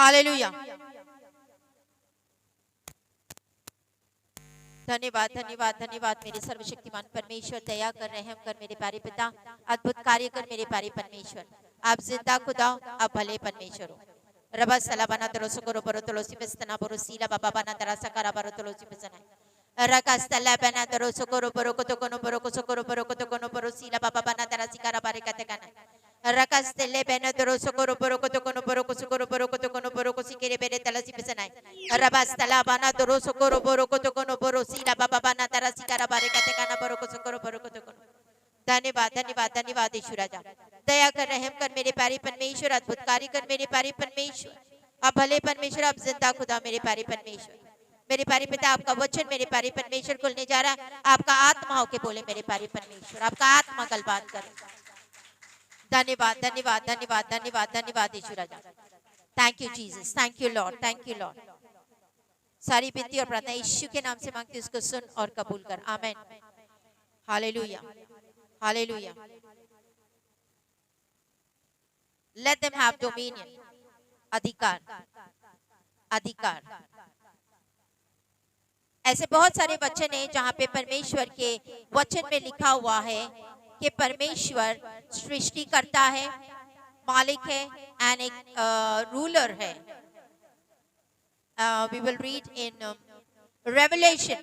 Hallelujah. धन्यवाद धन्यवाद धन्यवाद मेरे सर्वशक्तिमान परमेश्वर, दया कर, रहम कर मेरे प्यारे पिता, अद्भुत कार्य कर मेरे प्यारे परमेश्वर। आप जिंदा खुदा, आप भले परमेश्वर हो। रबा सला बना तरोसो करो बरो तलोसी बिस्तना बरो सीला बाबा बना तरसा करा बरो तलोसी बिस्तना रकास्तला बना तरोसो करो बरो को तो कोनो बरो को सो करो बरो को तो कोनो बरो सीला बाबा बना तरसी करा बारे कते कना रकास्तले बना तरोसो करो बरो को तो कोनो बरो को सो करो बरो को तो कोनो बरो को सिकेरे बेरे तलसी बिस्तना रबास्तला बना तरोसो करो बरो को तो कोनो बरो सीला बाबा बना तरसी करा बारे कते कना बरो को सो करो बरो को तो कोनो। धन्यवाद धन्यवाद धन्यवाद यीशु राजा, दया कर, रहम कर मेरे प्यारे परमेश्वर, अद्भुत कार्य कर मेरे प्यारे परमेश्वर। आप भले परमेश्वर, आप जिंदा खुदा मेरे प्यारे परमेश्वर। मेरे प्यारे पिता, आपका वचन मेरे प्यारे परमेश्वर खुलने जा रहा है। आपका आत्मा होके बोले मेरे प्यारे परमेश्वर, आपका आत्मा गलबात करे। धन्यवाद धन्यवाद धन्यवाद धन्यवाद धन्यवाद यीशु राजा। Thank you Jesus, thank you Lord, thank you Lord. सारी विनती और प्रार्थना यीशु के नाम से मांगती, उसको सुन और कबूल कर। आमीन। Hallelujah hallelujah. Let them have dominion, अधिकार अधिकार। ऐसे बहुत सारे वचन हैं जहां पे परमेश्वर के वचन में लिखा हुआ है कि परमेश्वर सृष्टि करता है, मालिक है एंड एक रूलर है। We will read in Revelation,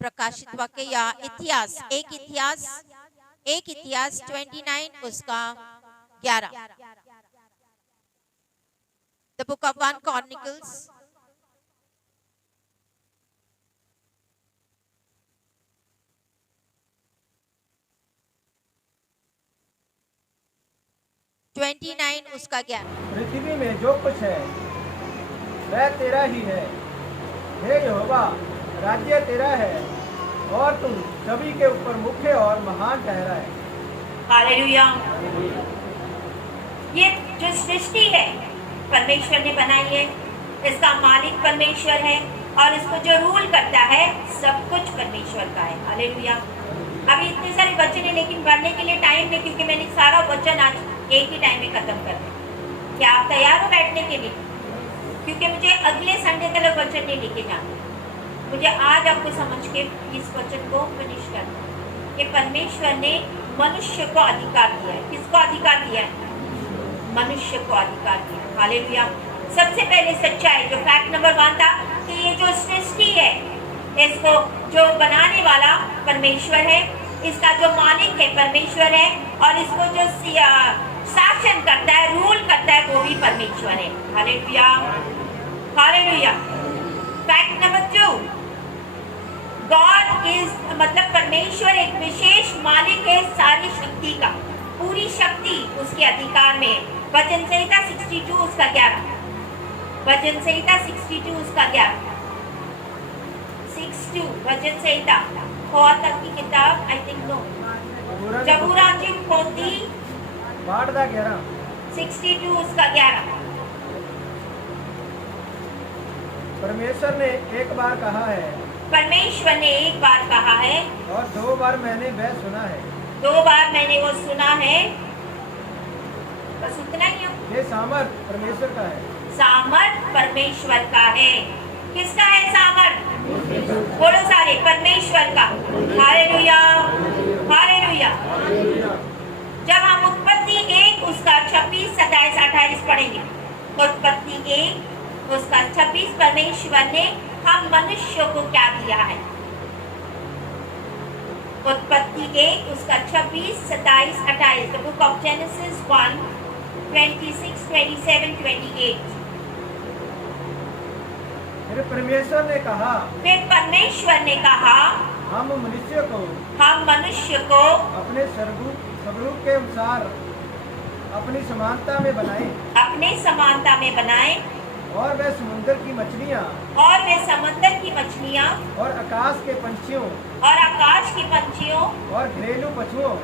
प्रकाशित वाक्य या इतिहास, एक इतिहास 29 उसका 11। The book of 1 Chronicles, उसका 11। पृथ्वी में जो कुछ है वह तेरा ही है, हे यहोवा, राज्य तेरा है और तुम सभी के ऊपर मुख्य और महान ठहरा है। हालेलुया। ये जो सृष्टि है परमेश्वर ने बनाई है, इसका मालिक परमेश्वर है और इसको जो रूल करता है सब कुछ परमेश्वर का है। हालेलुया। अभी इतने सारे वचन है लेकिन पढ़ने के लिए टाइम नहीं, क्योंकि मैंने सारा वचन आज एक ही टाइम में खत्म कर दिया। क्या आप तैयार हो बैठने के लिए? क्योंकि मुझे अगले संडे तक वचन नहीं लेके जाना, मुझे आज आपको समझ के इस वचन को फिनिश करना है कि परमेश्वर ने मनुष्य को अधिकार दिया है। किसको अधिकार दिया है? मनुष्य को अधिकार दिया है। हालेलुया। सबसे पहले सच्चाई जो फैक्ट नंबर 1 था कि ये जो सृष्टि है इसको जो बनाने वाला परमेश्वर है, इसका जो मालिक है परमेश्वर है और इसको जो शासन करता है, रूल करता है, वो भी परमेश्वर है। Hallelujah hallelujah. Fact number 2, God is मतलब परमेश्वर एक विशेष मालिक है सारी शक्ति का, पूरी शक्ति उसके अधिकार में है। वचन संहिता 62 उसका 11। वचन संहिता 62 उसका 11। 62 वचन संहिता और तक की किताब, आई थिंक नो जबूरा जी पोती 62 उसका 11। परमेश्वर ने एक बार कहा है, परमेश्वर ने एक बार कहा है और 2 बार मैंने वह सुना है। 2 बार मैंने वो सुना है। बस उतना ही है। ये सामर्थ परमेश्वर का है। सामर्थ परमेश्वर का है। किसका है सामर्थ? बोलो सारे, परमेश्वर का। Hallelujah hallelujah. जब हम उत्पत्ति 1 उसका 26, 27, 28 पढ़ेंगे, उत्पत्ति 1 उसका 26 परमेश्वर ने हम मनुष्य को क्या दिया है? उत्पत्ति 1 उसका 26, 27, 28। The book of genesis 1, 26, 27, 28। फिर परमेश्वर ने कहा, हम मनुष्य को अपने स्वरूप के अनुसार अपनी समानता में बनाए और वे समुद्र की मछलियाँ और आकाश के पंछियों और घरेलू पशुओं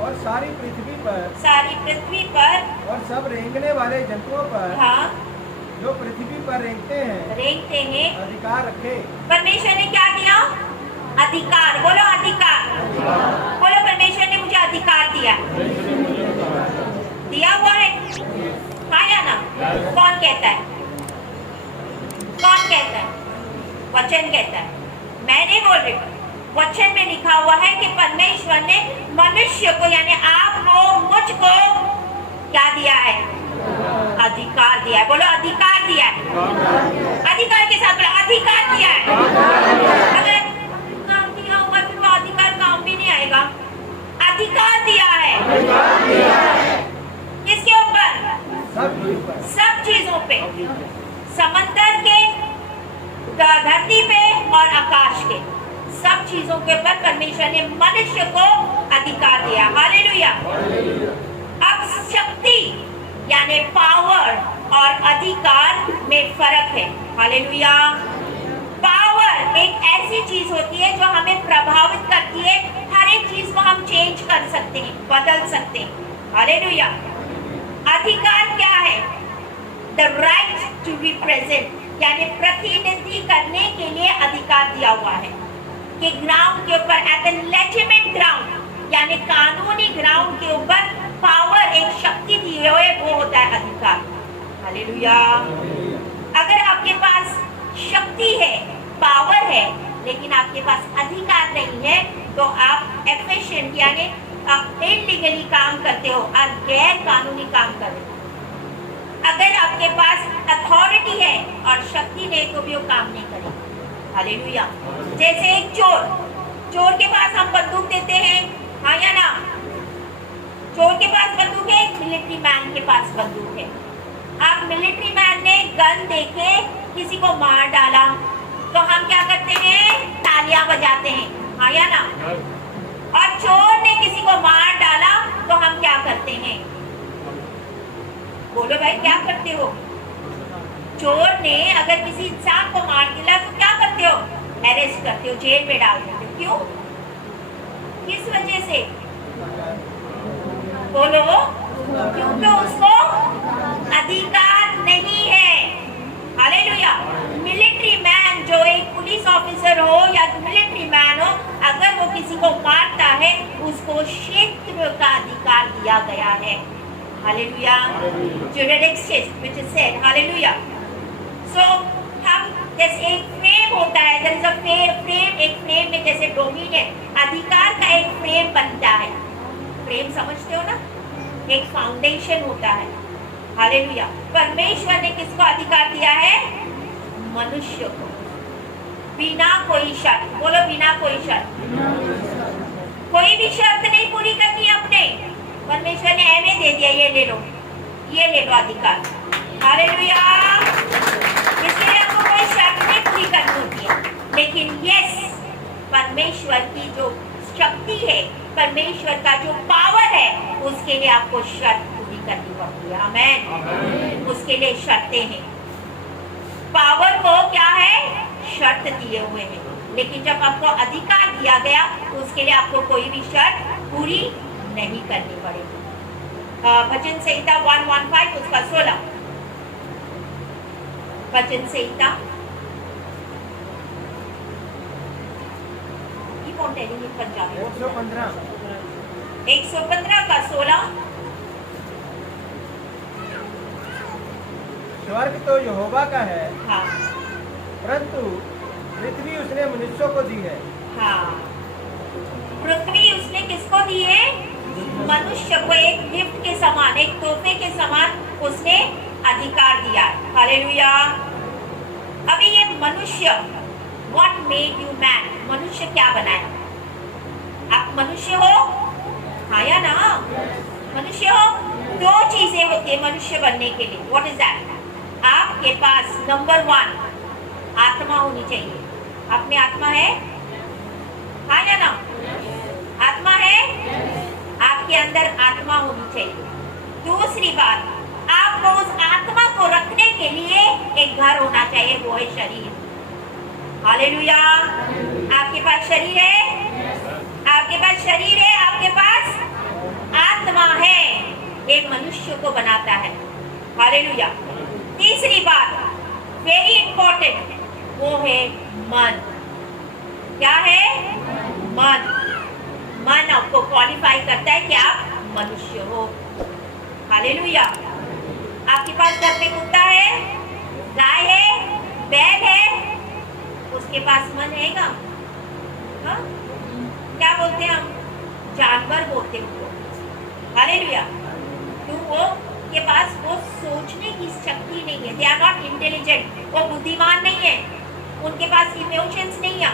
और सारी पृथ्वी पर और सब रेंगने वाले जंतुओं पर, हाँ, जो पृथ्वी पर रेंगते हैं अधिकार रखे। परमेश्वर ने क्या दिया? अधिकार। बोलो अधिकार। बोलो परमेश्वर ने मुझे अधिकार दिया। कौन कहता है? कौन कहता है? वचन कहता है, मैं नहीं बोल रही। वचन में लिखा हुआ है कि परमेश्वर ने मनुष्य को यानी आपको मुझको क्या दिया है? अधिकार दिया है। बोलो अधिकार दिया है। अधिकार के साथ बोलो अधिकार दिया है। अगर काम दिया हुआ फिर वो अधिकार काम भी नहीं आएगा। अधिकार दिया है। किसके ऊपर? सब चीजों पे, समंदर के, धरती पे और आकाश के सब चीजों के ऊपर परमेश्वर ने मनुष्य को अधिकार दिया। हालेलुया। अब शक्ति यानी पावर और अधिकार में फर्क है। हालेलुया। पावर एक ऐसी चीज होती है जो हमें प्रभावित करती है, हर एक चीज को हम चेंज कर सकते हैं, बदल सकते हैं। हालेलुया। अधिकार क्या है? The right to be present यानी प्रतिनिधि करने के लिए अधिकार दिया हुआ है कि ग्राउंड के ऊपर एट द लेजिटिमेट ग्राउंड यानी कानूनी ग्राउंड के ऊपर पावर एक शक्ति दी हुई है, वो होता है अधिकार। हालेलुया। अगर आपके पास शक्ति है, पावर है, लेकिन आपके पास अधिकार नहीं है तो आप एफिशिएंट यानी आप इलीगली काम करते हो, आप गैर कानूनी काम कर रहे हो। अगर आपके पास अथॉरिटी है और शक्ति नहीं तो भी वो काम नहीं करेगी। हालेलुया। जैसे एक चोर, चोर के पास हम बंदूक देते हैं, हाँ या ना? चोर के पास बंदूक है, मिलिट्री मैन के पास बंदूक है। अब मिलिट्री मैन ने गन देके किसी को मार डाला तो हम क्या करते हैं? तालियां बजाते हैं, हाँ या ना? और चोर ने किसी को मार डाला तो हम क्या करते हैं? बोलो भाई, क्या करते हो? चोर ने अगर किसी इंसान को मार दिया तो क्या करते हो? अरेस्ट करते हो, जेल में डाल देते हो। क्यों? किस वजह से? बोलो। क्योंकि उसको अधिकार नहीं है। हालेलुया। मिलिट्री मैन जो एक पुलिस ऑफिसर हो या मिलिट्री मैन हो, अगर वो किसी को मारता है उसको क्षेत्र का अधिकार दिया गया है। Hallelujah. jurisdiction which is said, hallelujah. So हम जैसे एक फ्रेम होता है, there is a frame, एक फ्रेम में जैसे डोमिनियन अधिकार का एक फ्रेम बनता है। फ्रेम समझते हो ना? एक फाउंडेशन होता है। हालेलुया। परमेश्वर ने किसको अधिकार दिया है? मनुष्य को, बिना कोई शर्त। बोलो बिना कोई शर्त। कोई भी शर्त नहीं पूरी करनी अपने, परमेश्वर ने ऐसे दे दिया, ये ले लो, ये ले लो अधिकार। हालेलुया। इसलिए आपको कोई शर्त नहीं पूरी करनी होती है, लेकिन यस, परमेश्वर की जो शक्ति है, परमेश्वर का जो पावर है, उसके लिए आपको शर्त पूरी करनी पड़ती है। आमीन। उसके लिए शर्तें हैं। पावर को क्या है? शर्त दिए हुए हैं, लेकिन जब आपको अधिकार दिया गया तो उसके लिए आपको कोई भी शर्त पूरी नहीं करनी पड़ेगी। भजन संहिता 115 उसका 16। भजन संहिता 115 का 16। स्वर्ग तो यहोवा का है, हाँ परंतु पृथ्वी उसने मनुष्यों को दी है। हाँ, पृथ्वी उसने किसको दी है? मनुष्य को एक गिफ्ट के समान, एक तोहफे के समान उसने अधिकार दिया है। हालेलुया। अभी ये मनुष्य, व्हाट मेड यू मैन? मनुष्य क्या बनाया? आप मनुष्य हो, हाँ या ना? मनुष्य हो। दो चीजें होती है मनुष्य बनने के लिए। What is that? आपके पास नंबर 1 आत्मा होनी चाहिए। आप में आत्मा है, हाँ या ना? आत्मा है, आपके अंदर आत्मा होनी चाहिए। दूसरी बात, आपको उस आत्मा को रखने के लिए एक घर होना चाहिए, वो है शरीर। हालेलुया। आपके पास शरीर है, आपके पास शरीर है, आपके पास आत्मा है, एक मनुष्य को बनाता है। हालेलुया। तीसरी बात, वेरी इंपॉर्टेंट, वो है मन। क्या है? मन। मन आपको क्वालिफाई करता है कि आप मनुष्य हो। हालेलुया। आपके पास घर में कुत्ता है, गाय है, बैल है, उसके पास मन हैगा? हाँ? क्या बोलते हैं हम? जानवर बोलते हैं उनको। हालेलुया। तो वो के पास वो सोचने की शक्ति नहीं है। They are not intelligent. वो बुद्धिमान नहीं है, उनके पास इमोशंस नहीं है,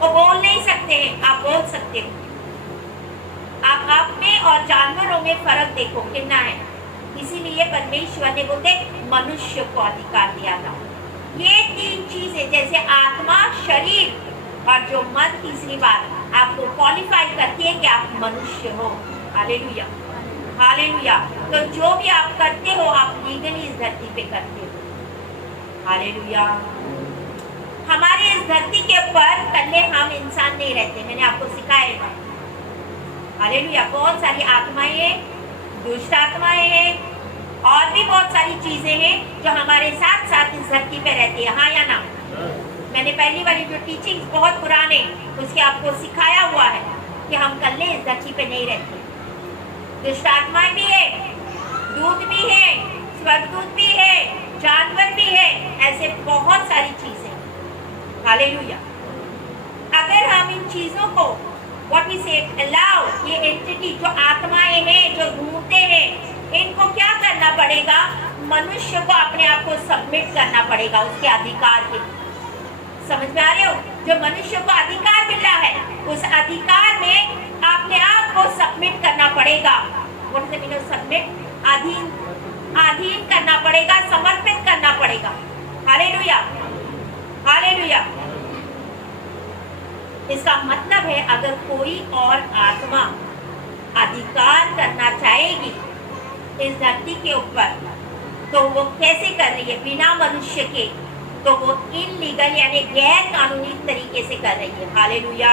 वो बोल नहीं सकते हैं। आप बोल सकते हो। आप में और जानवरों में फर्क देखो कितना है। इसीलिए परमेश्वर ने बोलते मनुष्य को अधिकार दिया था। ये तीन चीजें जैसे आत्मा, शरीर और जो मन, तीसरी बात आपको क्वालिफाई करती है कि आप मनुष्य हो। Hallelujah, hallelujah. तो जो भी आप करते हो आप लीगली इस धरती पे करते हो। हालेलुया। हमारे इस धरती के ऊपर कल्ले हम इंसान नहीं रहते, मैंने आपको सिखाया। हालेलुया। बहुत सारी आत्माएं हैं, दुष्ट आत्माएं हैं और भी बहुत सारी चीजें हैं जो हमारे साथ साथ इस धरती पे रहती है। हाँ या ना? मैंने पहली वाली जो टीचिंग बहुत पुराने उसके आपको सिखाया हुआ है कि हम कल्ले इस धरती पे नहीं रहते। दुष्ट आत्माएं भी है, दूत भी है, स्वर्गदूत भी है, जानवर भी है, ऐसे बहुत सारी चीजें। हालेलुया। अगर हम इन चीजों को व्हाट वी से अलाउ, ये एंटिटी जो आत्माएं हैं जो घूमते हैं, इनको क्या करना पड़ेगा? मनुष्य को अपने आप को सबमिट करना पड़ेगा उसके अधिकार के। समझ में आ रहे हो? जो मनुष्य को अधिकार मिला है उस अधिकार में अपने आप को सबमिट करना पड़ेगा। What is the meaning of submit? अधीन करना पड़ेगा, समर्पित करना पड़ेगा। Hallelujah, hallelujah. इसका मतलब है अगर कोई और आत्मा अधिकार करना चाहेगी इस धरती के ऊपर तो वो कैसे कर रही है? बिना मनुष्य के। तो वो इनलीगल यानी गैर कानूनी तरीके से कर रही है। Hallelujah,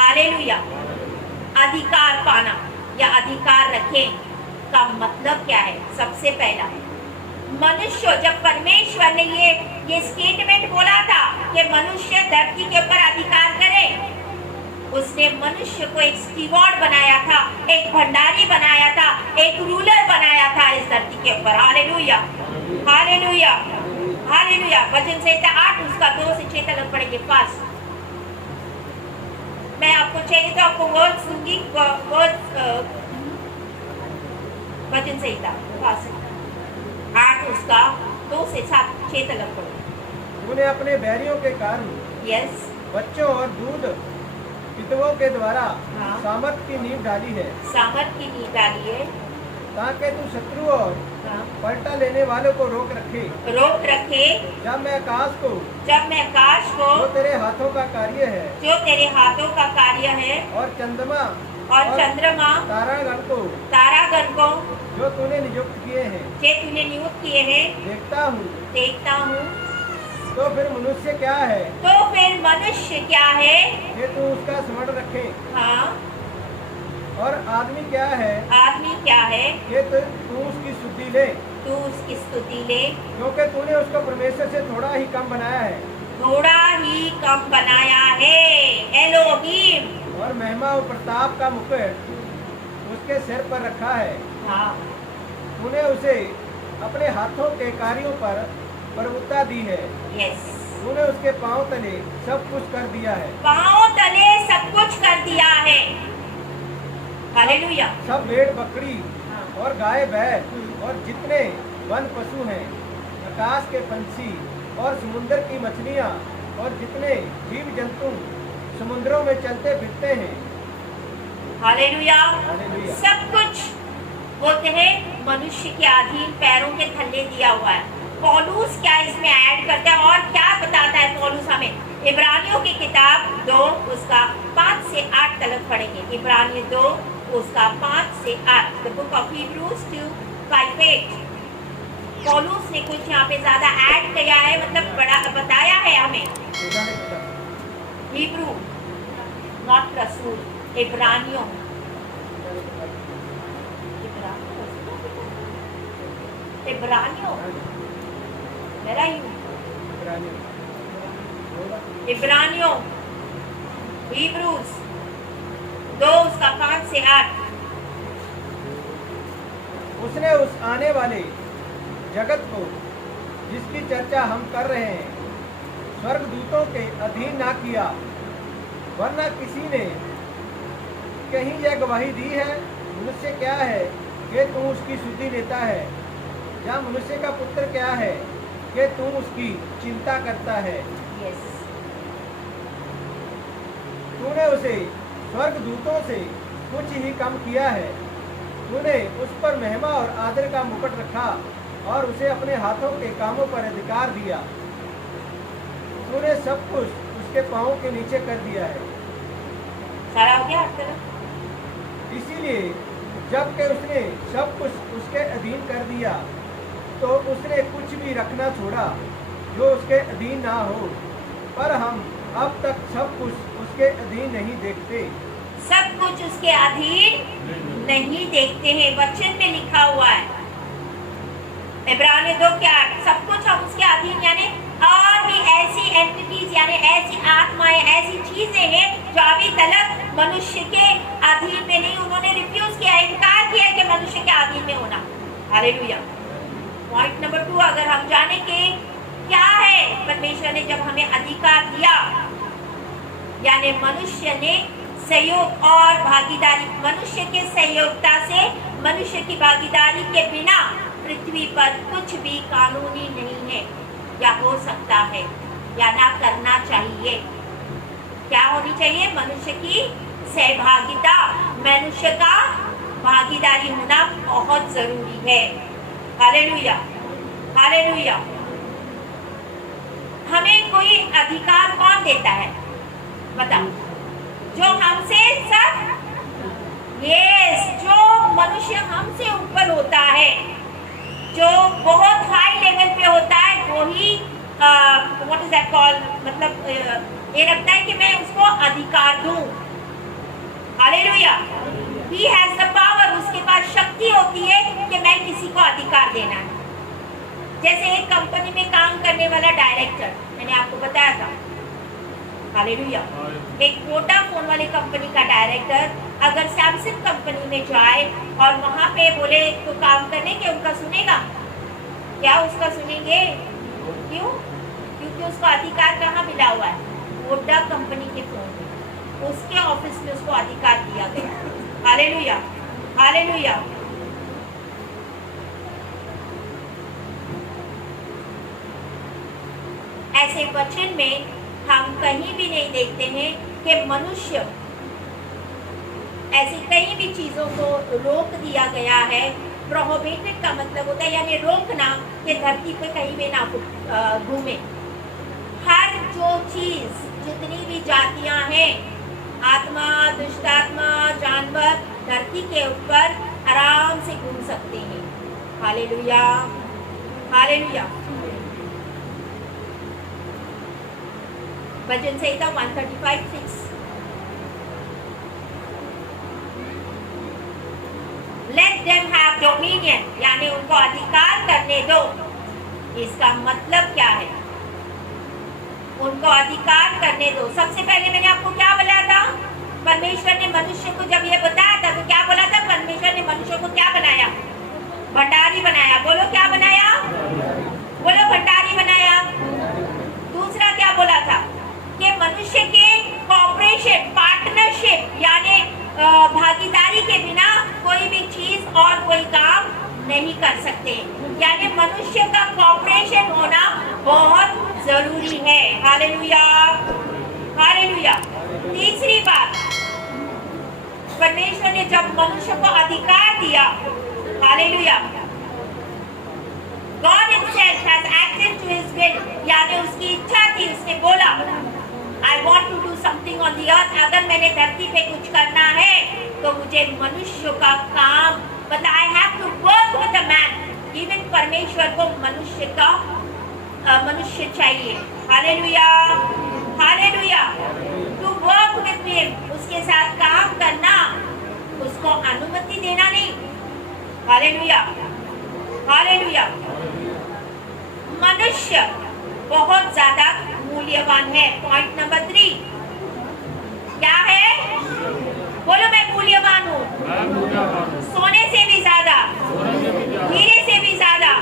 hallelujah. अधिकार पाना या अधिकार रखें का मतलब क्या है? सबसे पहला मनुष्य, जब परमेश्वर ने ये स्टेटमेंट बोला था कि मनुष्य धरती के ऊपर अधिकार करे, उसने मनुष्य को एक स्टीवर्ड बनाया था, एक भंडारी बनाया था, एक रूलर बनाया था इस धरती के ऊपर। Hallelujah, hallelujah, hallelujah. वचन संहिता 8 उसका 2 से 6 तक पढ़ेंगे फास्ट। मैं आपको चाहिए तो आपको वर्ड्स दूंगी, वचन संहिता फास्ट 8 उसका 2 से 6 तक पढ़ो। तूने अपने बैरियों के कारण यस, बच्चों और दूध पितवों के द्वारा हाँ। सामर्थ की नींव डाली है, सामर्थ की नींव डाली है, ताकि तू शत्रु और हाँ। पलटा लेने वालों को रोक रखे। रोक रखे जब मैं आकाश को, जब मैं आकाश को, जो तेरे हाथों का कार्य है, जो तेरे हाथों का कार्य है, और चंद्रमा और चंद्रमा, तारागण को, तारागण को जो तूने नियुक्त किए हैं, जे तूने नियुक्त किए हैं, देखता हूँ। तो फिर मनुष्य क्या है? तो फिर मनुष्य क्या है? कि तू उसका स्मरण रखे। हाँ। और आदमी क्या है? आदमी क्या है? कि तू उसकी स्तुति ले, तू उसकी स्तुति ले, क्योंकि तूने उसको परमेश्वर से थोड़ा ही कम बनाया है। थोड़ा ही कम बनाया है। एलोहीम। और महिमा और प्रताप का मुकुट उसके सिर पर रखा है। हाँ। तूने उसे अपने हाथों के कार्यों पर प्रभुता दी है। यस। तूने उसके पांव तले सब कुछ कर दिया है। पांव तले सब कुछ कर दिया है। हालेलुया। सब भेड़ बकरी और गाय बैल और जितने वन पशु हैं, आकाश के पंछी और समुद्र की मछलियाँ और जितने जीव जंतु समुद्रों में चलते फिरते हैं। हालेलुया। हालेलुया। सब कुछ होते हैं मनुष्य के अधीन, पैरों के थल्ले दिया हुआ है। पौलुस क्या इसमें ऐड करता है और क्या बताता है पौलुस हमें? इब्रानियों की किताब 2 उसका 5 से 8 तक पढ़ेंगे। इब्रानियों 2 उसका 5 से 8, द बुक ऑफ Hebrews 2:5-8। पौलुस ने कुछ यहाँ पे ज्यादा ऐड किया है, मतलब बड़ा बताया है हमें। हिब्रू नॉट रसूल, इब्रानियों। इब्रानियों मेरा ही इब्रानियों, हिब्रूज 2 उसका 5 से 8। उसने उस आने वाले जगत को जिसकी चर्चा हम कर रहे हैं स्वर्गदूतों के अधीन ना किया, वरना किसी ने कहीं यह गवाही दी है, मनुष्य क्या है कि तू उसकी सुधि लेता है, या मनुष्य का पुत्र क्या है कि तू उसकी चिंता करता है। यस, तूने उसे स्वर्गदूतों से कुछ ही कम किया है। तूने उस पर महिमा और आदर का मुकुट रखा और उसे अपने हाथों के कामों पर अधिकार दिया। तूने सब कुछ उसके पांवों के नीचे कर दिया है। सारा हो गया हर तरफ। इसीलिए जबकि उसने सब कुछ उसके अधीन कर दिया, तो उसने कुछ भी रखना छोड़ा जो उसके अधीन ना हो। पर हम अब तक सब कुछ उसके अधीन नहीं देखते। सब कुछ उसके अधीन नहीं देखते हैं, वचन में लिखा हुआ है इब्रानियों 2:8, सब कुछ हम उसके अधीन, यानी और भी ऐसी एंटिटीज यानी ऐसी आत्माएं, ऐसी चीजें हैं जो अभी तक मनुष्य के अधीन में नहीं, उन्होंने रिफ्यूज किया, इनकार किया कि मनुष्य के अधीन में होना। हालेलुया। पॉइंट नंबर 2, अगर हम जाने के क्या है परमेश्वर ने जब हमें अधिकार दिया, यानी मनुष्य ने सहयोग और भागीदारी, मनुष्य के सहयोगिता से, मनुष्य की भागीदारी के बिना पृथ्वी पर कुछ भी कानूनी नहीं है या हो सकता है या ना करना चाहिए। क्या होनी चाहिए? मनुष्य की सहभागिता, मनुष्य का भागीदारी होना बहुत जरूरी है। Hallelujah, hallelujah. हमें कोई अधिकार कौन देता है बताओ? जो हमसे सब, यस, जो मनुष्य हमसे ऊपर होता है, जो बहुत हाई लेवल पे होता है, वो ही व्हाट इज दैट कॉल्ड, मतलब ये लगता है कि मैं उसको अधिकार दूं। Hallelujah. He has the power, उसके पास शक्ति होती है कि मैं किसी को अधिकार देना है। जैसे एक कंपनी में काम करने वाला डायरेक्टर, मैंने आपको बताया था, हालेलुया, एक वोडाफोन वाली कंपनी का डायरेक्टर अगर सैमसंग कंपनी में जाए और वहां पे बोले तो काम करने के, उनका सुनेगा क्या? उसका सुनेंगे? क्यों? क्योंकि उसको अधिकार कहाँ मिला हुआ है? वोडा कंपनी के फोन में, उसके ऑफिस में उसको अधिकार दिया गया। Hallelujah, hallelujah. ऐसे वचन में हम कहीं भी नहीं देखते हैं कि मनुष्य, ऐसी कहीं भी चीजों को रोक दिया गया है। प्रोहिबिटेड का मतलब होता है यानी रोकना, कि धरती पे कहीं भी ना घूमे। हर जो चीज, जितनी भी जातियां हैं, आत्मा, दुष्ट आत्मा, जानवर, धरती के ऊपर आराम से घूम सकते हैं। Hallelujah, hallelujah. भजन संहिता 135:6, Let them have dominion, यानी उनको अधिकार करने दो। इसका मतलब क्या है? उनको अधिकार करने दो। सबसे पहले मैंने आपको क्या बोला था? परमेश्वर ने मनुष्य को जब ये बताया था तो क्या बोला था? परमेश्वर ने मनुष्य को क्या बनाया? भंडारी बनाया। बोलो क्या बनाया? बोलो भंडारी बनाया। दूसरा क्या बोला था? कि मनुष्य के कॉपरेशन, पार्टनरशिप यानी भागीदारी के बिना कोई भी चीज और कोई काम नहीं कर सकते, यानी मनुष्य का कॉपरेशन होना बहुत जरूरी है। Hallelujah, hallelujah. तीसरी बात, परमेश्वर ने जब मनुष्य को अधिकार दिया, hallelujah, God himself has acted to his will, यानी उसकी इच्छा थी, उसने बोला I want to do something on the earth, अगर मैंने धरती पे कुछ करना है तो मुझे मनुष्य का काम पता, I have to work with a man। Even परमेश्वर को मनुष्य का मनुष्य चाहिए। Hallelujah, hallelujah. To work with him, उसके साथ काम करना, उसको अनुमति देना नहीं। Hallelujah, hallelujah. मनुष्य बहुत ज्यादा मूल्यवान है। पॉइंट नंबर 3 क्या है? बोलो मैं मूल्यवान हूँ। सोने से भी ज्यादा, हीरे से भी ज्यादा,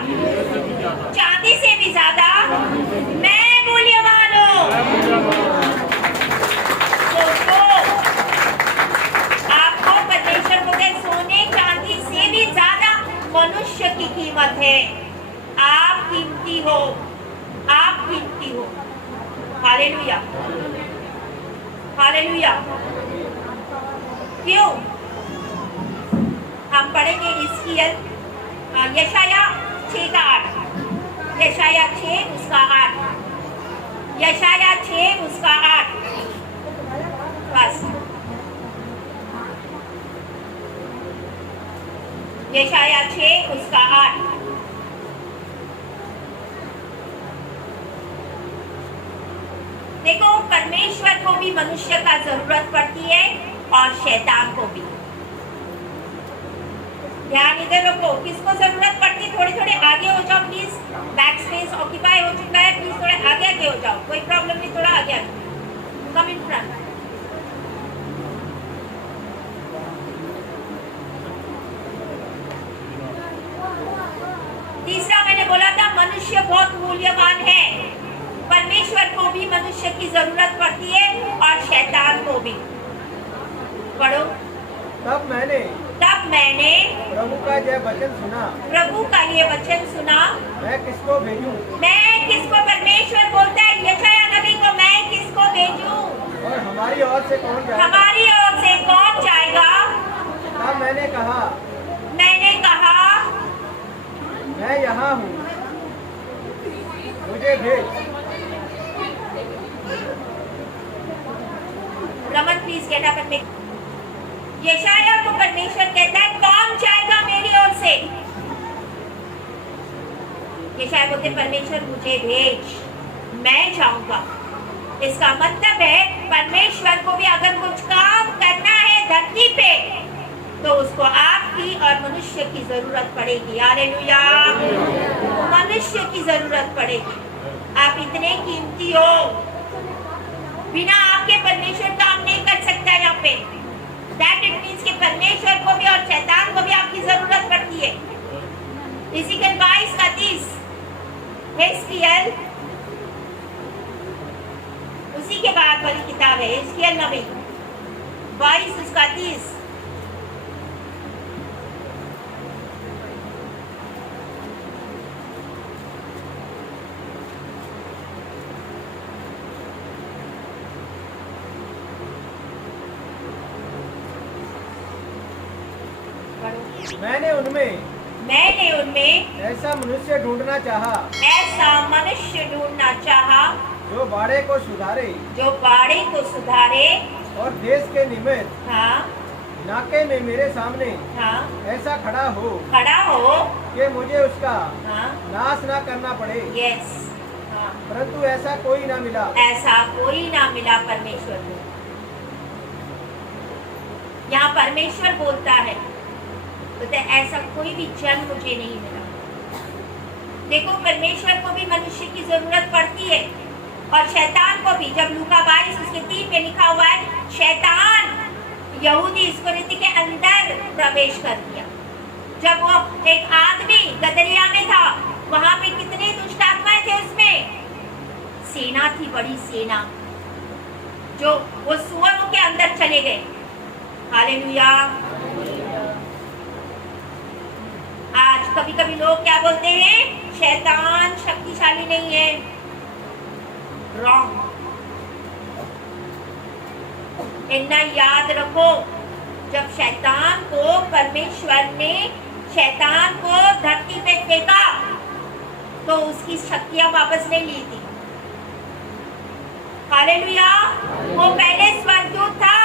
हालेलुया। क्यों? हम पढ़ेंगे हिजकिय्याह यशायाह 6 का 8, यशायाह 6 उसका 8, यशायाह 6 उसका 8, बस यशायाह 6 उसका 8। देखो, परमेश्वर को भी मनुष्य का जरूरत पड़ती है और शैतान को भी। ध्यान इधर रखो, किसको जरूरत पड़ती है? थोड़े थोड़े आगे हो जाओ प्लीज, बैक स्पेस ऑक्यूपाई हो चुका है, प्लीज थोड़े आगे हो जाओ, कोई प्रॉब्लम नहीं, थोड़ा आगे कम इन फ्रंट। तीसरा मैंने बोला था, मनुष्य बहुत मूल्यवान है, परमेश्वर को भी मनुष्य की जरूरत पड़ती है और शैतान को भी। पढ़ो। तब मैंने प्रभु का यह वचन सुना, प्रभु का ये वचन सुना, मैं किसको भेजूं? मैं किसको? परमेश्वर बोलता है यशायाह नबी को, मैं किसको भेजूं? और हमारी ओर से कौन जाएगा? हमारी ओर से कौन जाएगा? तब मैंने कहा मैं यहाँ हूँ, मुझे भेज। Raman please get up and make. यशायाह को परमेश्वर कहता है कौन जाएगा मेरी ओर से? यशायाह बोलते परमेश्वर मुझे भेज, मैं जाऊंगा। इसका मतलब है परमेश्वर को भी अगर कुछ काम करना है धरती पे तो उसको आपकी और मनुष्य की जरूरत पड़ेगी। हालेलुया। मनुष्य की जरूरत पड़ेगी। आप इतने कीमती हो, बिना आपके परमेश्वर काम नहीं कर सकता यहाँ पे। दैट इट मीन्स कि परमेश्वर को भी और शैतान को भी आपकी जरूरत पड़ती है। हिजकिय्याह 22 का 30, हिजकिय्याह उसी के बाद वाली किताब है, हिजकिय्याह नबी 22 उसका 30। मैंने उनमें ऐसा मनुष्य ढूंढना चाहा जो बाड़े को सुधारे और देश के निमित्त हाँ नाके में मेरे सामने हाँ ऐसा खड़ा हो कि मुझे उसका हाँ नाश ना करना पड़े। यस हाँ। परंतु ऐसा कोई ना मिला परमेश्वर को। यहाँ परमेश्वर बोलता है, बोलते ऐसा कोई भी जन मुझे नहीं मिला। देखो, परमेश्वर को भी मनुष्य की जरूरत पड़ती है और शैतान को भी। जब लूका 22 उसके 3 में लिखा हुआ है, शैतान यहूदी इस्करियोती के अंदर प्रवेश कर दिया। जब वो एक आदमी गदरिया में था, वहां पे कितने दुष्ट आत्माएं थे? उसमें सेना थी, बड़ी सेना, जो वो सुअरों के अंदर चले गए। हालेलुया। आज कभी कभी लोग क्या बोलते हैं? शैतान शक्तिशाली नहीं है। रॉन्ग। इतना याद रखो, जब शैतान को परमेश्वर ने शैतान को धरती पे फेंका तो उसकी शक्तियां वापस नहीं ली थी। हालेलुया। वो पहले स्वर्गदूत था,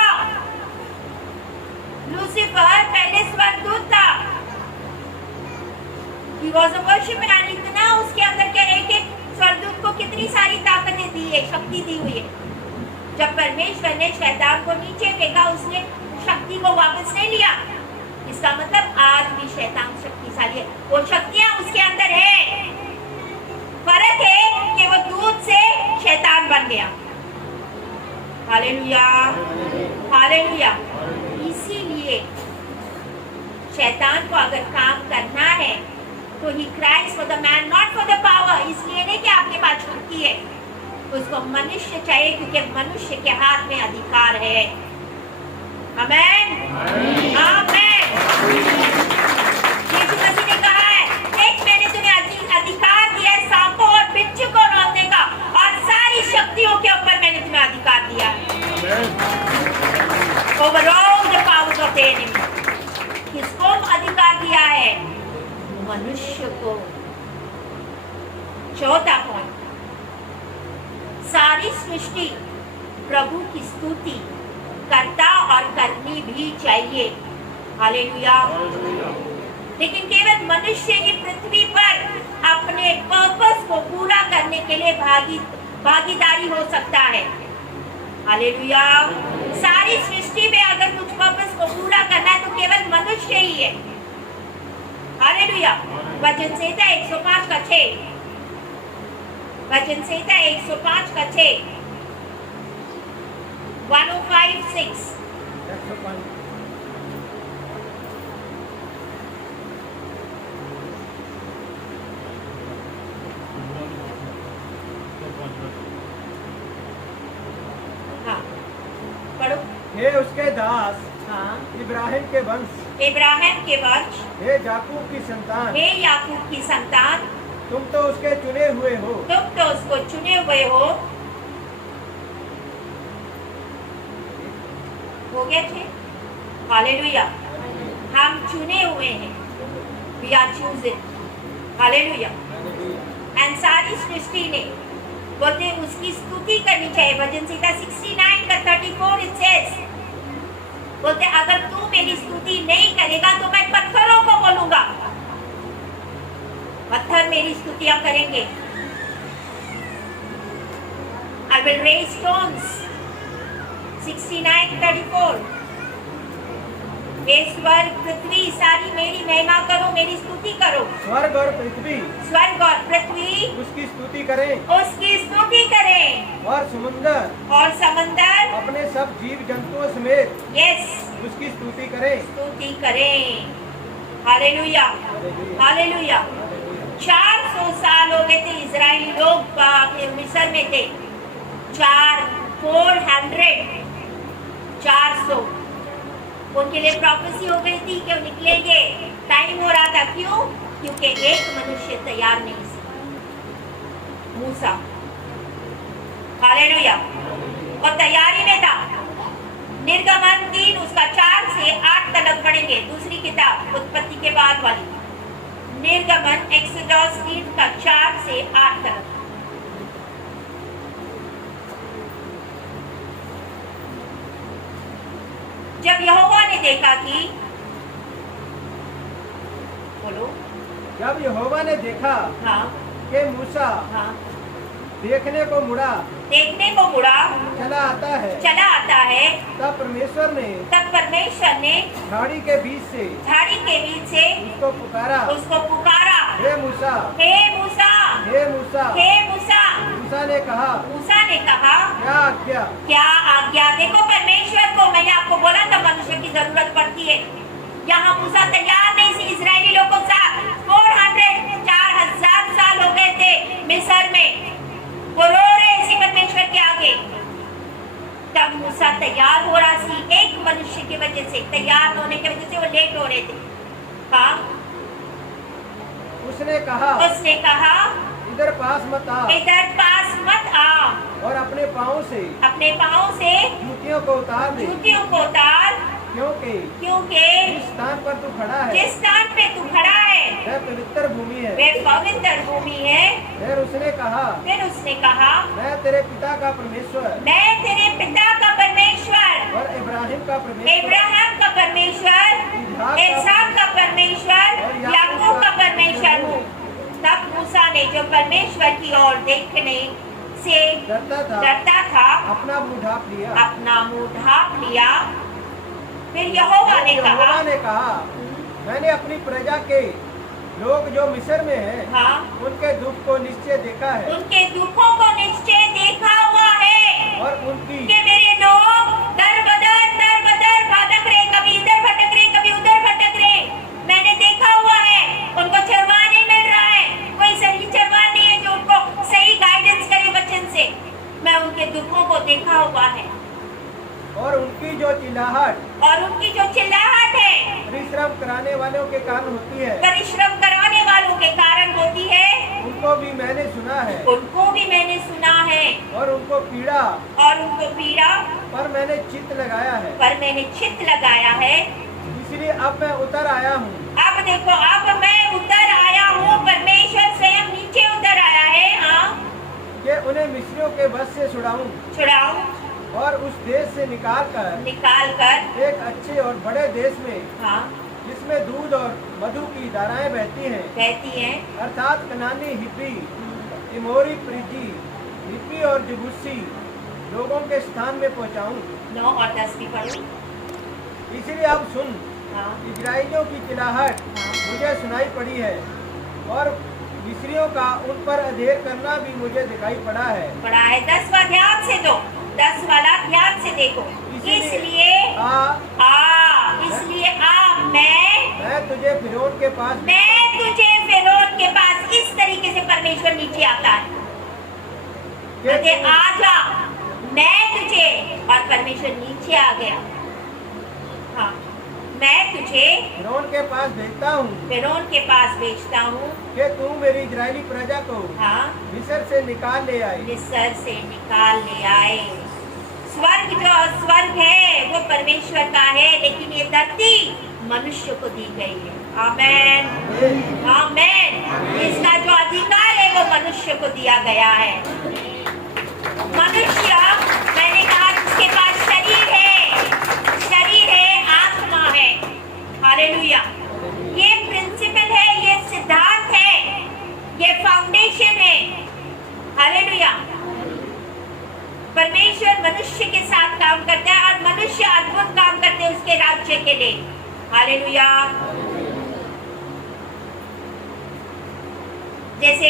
लूसीफर पहले स्वर्गदूत था। He was a worshipper and इतना उसके अंदर के एक स्वर्गदूत को कितनी सारी ताकतें दी है, शक्ति दी हुई है। जब परमेश्वर ने शैतान को नीचे फेंका, उसने शक्ति को वापस नहीं लिया। इसका मतलब आज भी शैतान शक्तिशाली है, वो शक्तियां उसके अंदर है। फर्क है कि वो दूध से शैतान बन गया। Hallelujah, hallelujah. इसीलिए शैतान को अगर काम करना है तो he cries for the man, not for the power। इसलिए नहीं कि आपके पास शक्ति है, उसको मनुष्य चाहिए, क्योंकि मनुष्य के हाथ में अधिकार है। आमेन, आमेन। यीशु मसीह ने कहा है, एक मैंने तुम्हें अधिकार दिया है सांपों और बिच्छू को रोकने का, और सारी शक्तियों के ऊपर मैंने तुम्हें अधिकार दिया है। होते नहीं। किसको अधिकार दिया है? मनुष्य को। चौथा पॉइंट, सारी सृष्टि प्रभु की स्तुति करता और करनी भी चाहिए। हालेलुया। लेकिन केवल मनुष्य ही पृथ्वी पर अपने पर्पस को पूरा करने के लिए भागीदारी हो सकता है। हालेलुया। सारी सृष्टि में अगर कुछ पर्पस को पूरा करना है तो केवल मनुष्य ही है। हालेलुया। वचन संहिता 105 का 6, वचन संहिता 105 का 6, 105:6। हाँ, पढ़ो। हे उसके दास हाँ, इब्राहिम के वंश, इब्राहिम के वंश, हे याकूब की संतान, हे याकूब की संतान, तुम तो उसके चुने हुए हो। तुम तो उसको चुने हुए हो। हो गया थे? हालेलुया। हम चुने हुए हैं। We are chosen. Hallelujah. And सारी सृष्टि ने बोलते उसकी स्तुति करनी चाहिए। वचन संहिता 69 का 34 it says, बोलते अगर तू मेरी स्तुति नहीं करेगा तो मैं पत्थरों को बोलूंगा, पत्थर मेरी स्तुतियां करेंगे। I will raise stones. 69:34। हे स्वर्ग पृथ्वी सारी मेरी महिमा करो, मेरी स्तुति करो। स्वर्ग और पृथ्वी, स्वर्ग और पृथ्वी उसकी स्तुति करें, उसकी स्तुति करें। और समुंदर और समंदर अपने सब जीव जंतुओं समेत यस उसकी स्तुति करें। स्तुति करें। हालेलुया। हालेलुया। 400 साल हो गए थे इजरायली लोग मिस्र में थे। 400 उनके लिए प्रॉफेसी हो गई थी कि वो निकलेंगे। टाइम हो रहा था। क्यों? क्योंकि एक मनुष्य तैयार नहीं था, मूसा। हालेलुया। और तैयारी में था। निर्गमन 3 उसका 4 से 8 तक पढ़ेंगे। दूसरी किताब उत्पत्ति के बाद वाली निर्गमन एक्सोडस 3 का 4 से 8 तक। जब यहोवा ने देखा कि बोलो, जब यहोवा ने देखा हाँ कि मूसा हाँ देखने को मुड़ा, देखने को मुड़ा, चला आता है, तब परमेश्वर ने झाड़ी के बीच से उसको पुकारा, हे मूसा, हे मूसा, हे मूसा। हे मूसा। मूसा ने कहा, क्या आज्ञा? देखो परमेश्वर को, मैंने आपको बोला था मनुष्य की जरूरत पड़ती है। यहाँ मूसा तैयार नहीं थी। इजरायली लोगों को 4,000 साल हो गए थे मिस्र में। वो रो रहे थे परमेश्वर के आगे। तब मूसा तैयार हो रहा थी। एक मनुष्य की वजह से, तैयार होने की वजह से वो लेट हो रहे थे। हाँ, उसने कहा इधर पास मत आ, और अपने पाँव से जूतियों को उतार, क्योंकि जिस स्थान पर तू खड़ा है वह पवित्र भूमि है। फिर उसने कहा, मैं तेरे पिता का परमेश्वर और इब्राहिम का परमेश्वर, इसहाक का परमेश्वर, याकूब का परमेश्वर हूँ। तब मूसा ने जो परमेश्वर की ओर देखने से डरता था अपना मुंह ढाँप लिया। फिर यहोवा ने कहा, मैंने अपनी प्रजा के लोग जो मिस्र में हैं, हाँ, उनके दुख को निश्चय देखा है, उनके दुखों को निश्चय देखा हुआ है, और उनकी कि मेरे लोग दर बदर भटक रहे, कभी इधर भटक रहे, कभी उधर भटक रहे। मैंने देखा हुआ है। उनको चरवा नहीं मिल रहा है, कोई सही चरवा नहीं है जो उनको सही गाइडेंस करे वचन से। मैं उनके दुखों को देखा हुआ है, और उनकी जो चिल्लाहट है परिश्रम कराने वालों के कारण होती है, उनको भी मैंने सुना है, और उनको पीड़ा, पर मैंने चित्त लगाया है इसलिए अब मैं उतर आया हूँ अब देखो, अब मैं उतर आया हूँ, परमेश्वर स्वयं नीचे उतर आया है। हाँ, कि उन्हें मिस्रियों के बस से छुड़ाऊं और उस देश से निकाल कर एक अच्छे और बड़े देश में, हाँ, जिसमें दूध और मधु की धाराएं बहती हैं, अर्थात कनानी, हिब्बी, इमोरी, परिजी, हिब्बी और जबूसी लोगों के स्थान में पहुंचाऊं। 9 और 10 की पढ़ो। इसलिए अब सुन, हाँ, इजराइलियों की चिल्लाहट मुझे सुनाई पड़ी है और मिस्रियों का उन पर अधेर करना भी मुझे दिखाई पड़ा है। 10वां ध्यान से दो, 10 वाला ध्यान से देखो। इसलिए मैं तुझे फिरौन के पास इस तरीके से परमेश्वर नीचे आता है, के कहते आजा, मैं तुझे, और परमेश्वर नीचे आ गया। हाँ, मैं तुझे फिरौन के पास भेजता हूँ कि तू मेरी इजरायली प्रजा को हाँ, मिस्र से निकाल ले आए। स्वर्ग है वो परमेश्वर का है, लेकिन ये धरती मनुष्य को दी गई है। आमेन, आमेन। इसका जो अधिकार है वो मनुष्य को दिया गया है। मनुष्य, मैंने कहा, जिसके पास शरीर है, आत्मा है। हालेलुया। ये प्रिंसिपल है, ये सिद्धांत है, ये फाउंडेशन है। हालेलुया। परमेश्वर मनुष्य के साथ काम करता है और मनुष्य अद्भुत काम करते हैं उसके राज्य के लिए। हालेलुया। जैसे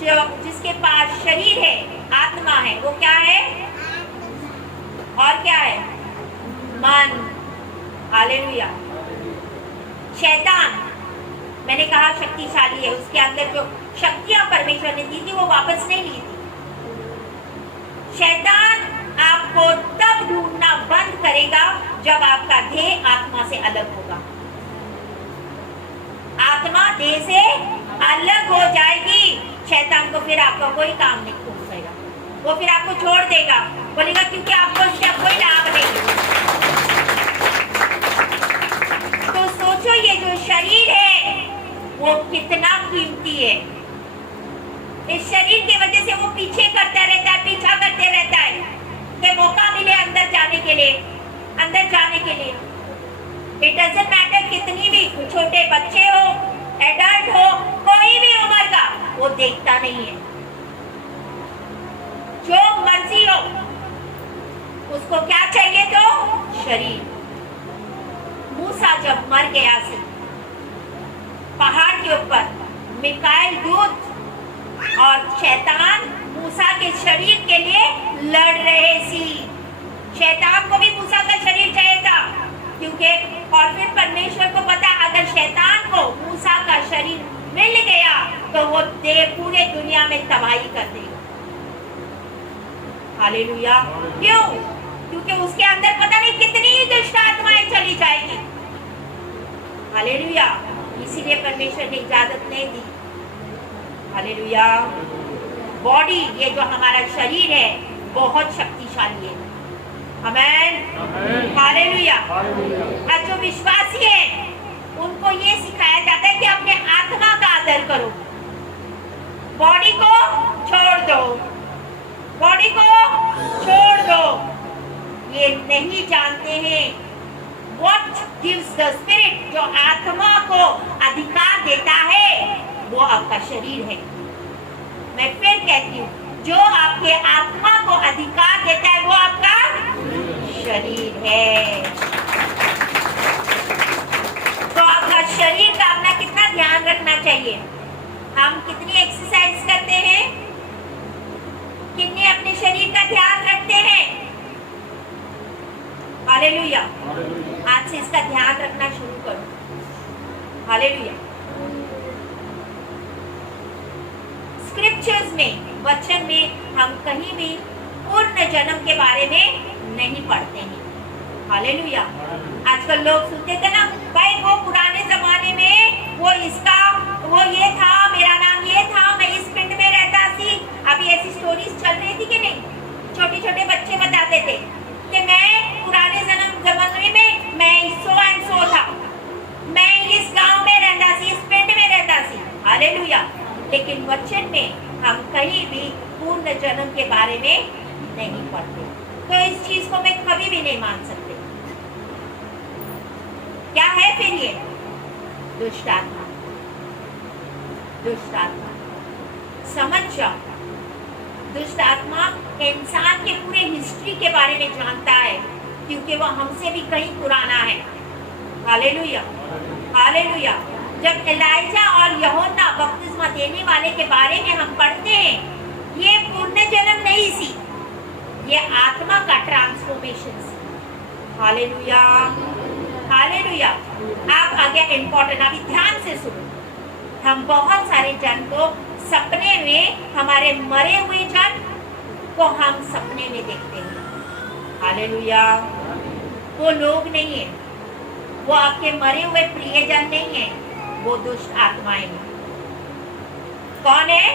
जो जिसके पास शरीर है, आत्मा है, वो क्या है? और क्या है? मन। हालेलुया। शैतान, मैंने कहा, शक्तिशाली है, उसके अंदर जो शक्तियां परमेश्वर ने दी थी वो वापस नहीं ली थी। शैतान आपको तब ढूंढना बंद करेगा जब आपका देह आत्मा से अलग होगा। आत्मा देह से अलग हो जाएगी, शैतान को फिर आपका कोई काम नहीं पहुंचेगा, वो फिर आपको छोड़ देगा, बोलेगा क्योंकि आपको इससे कोई लाभ नहीं। तो सोचो, ये जो शरीर है वो कितना कीमती है। इस शरीर की वजह से वो पीछा करते रहता है कि मौका मिले अंदर जाने के लिए। इट डजंट मैटर कितनी भी छोटे बच्चे हो, एडल्ट हो, कोई भी उम्र का, वो देखता नहीं है। जो मर्जी हो, उसको क्या चाहिए? तो शरीर। मूसा जब मर गया सी पहाड़ के ऊपर, मिकाएल दूत और शैतान मूसा के शरीर के लिए लड़ रहे सी। शैतान को भी मूसा का शरीर चाहिए था, क्योंकि और फिर परमेश्वर को पता, अगर शैतान को मूसा का शरीर मिल गया तो वो पूरे दुनिया में तबाही कर देगा। हालेलुया। क्यों? क्योंकि उसके अंदर पता नहीं कितनी ही दुष्ट आत्माएं चली जाएगी। हालेलुया। इसीलिए परमेश्वर ने इजाजत नहीं दी। हालेलुया। बॉडी, ये जो हमारा शरीर है, बहुत शक्तिशाली है। आमेन, हालेलुया। और जो विश्वासी है उनको ये सिखाया जाता है कि अपने आत्मा का आदर करो, बॉडी को छोड़ दो। ये नहीं जानते हैं what gives the spirit, जो आत्मा को अधिकार देता है वो आपका शरीर है। मैं फिर कहती हूँ, जो आपके आत्मा को अधिकार देता है वो आपका शरीर है। तो आपका शरीर का अपना कितना ध्यान रखना चाहिए। हम कितनी एक्सरसाइज करते हैं, कितने अपने शरीर का ध्यान रखते हैं। हालेलुया। आज से इसका ध्यान रखना शुरू करो। हालेलुया। स्क्रिप्चर्स में, वचन में हम कहीं भी पूर्ण जन्म के बारे में नहीं पढ़ते हैं। हालेलुया। आजकल लोग सुनते थे ना, भाई वो पुराने जमाने में वो ये था, मेरा नाम ये था, मैं इस पिंड में रहता थी। अभी ऐसी स्टोरीज चल रही थी कि नहीं? छोटे छोटे बच्चे बताते थे कि मैं पुराने जमाने में मैं इस फिर ये? दुष्ट आत्मा, दुष्ट आत्मा। समझ जाओ, दुष्ट आत्मा इंसान के पूरे हिस्ट्री के बारे में जानता है, क्योंकि वो हमसे भी कहीं पुराना है। Hallelujah, hallelujah. जब एलाइजा और यूहन्ना बपतिस्मा देने वाले के बारे में हम पढ़ते हैं, ये पूर्ण जन्म नहीं सी, ये आत्मा का ट्रांसफॉर्मेशन सी। Hallelujah, hallelujah. आप आगे इंपॉर्टेंट, अभी ध्यान से सुनो। हम बहुत सारे जन को सपने में, हमारे मरे हुए जन को हम सपने में देखते हैं। हालेलुया। वो लोग नहीं है, वो आपके मरे हुए प्रियजन नहीं है, वो दुष्ट आत्माएं हैं। कौन है?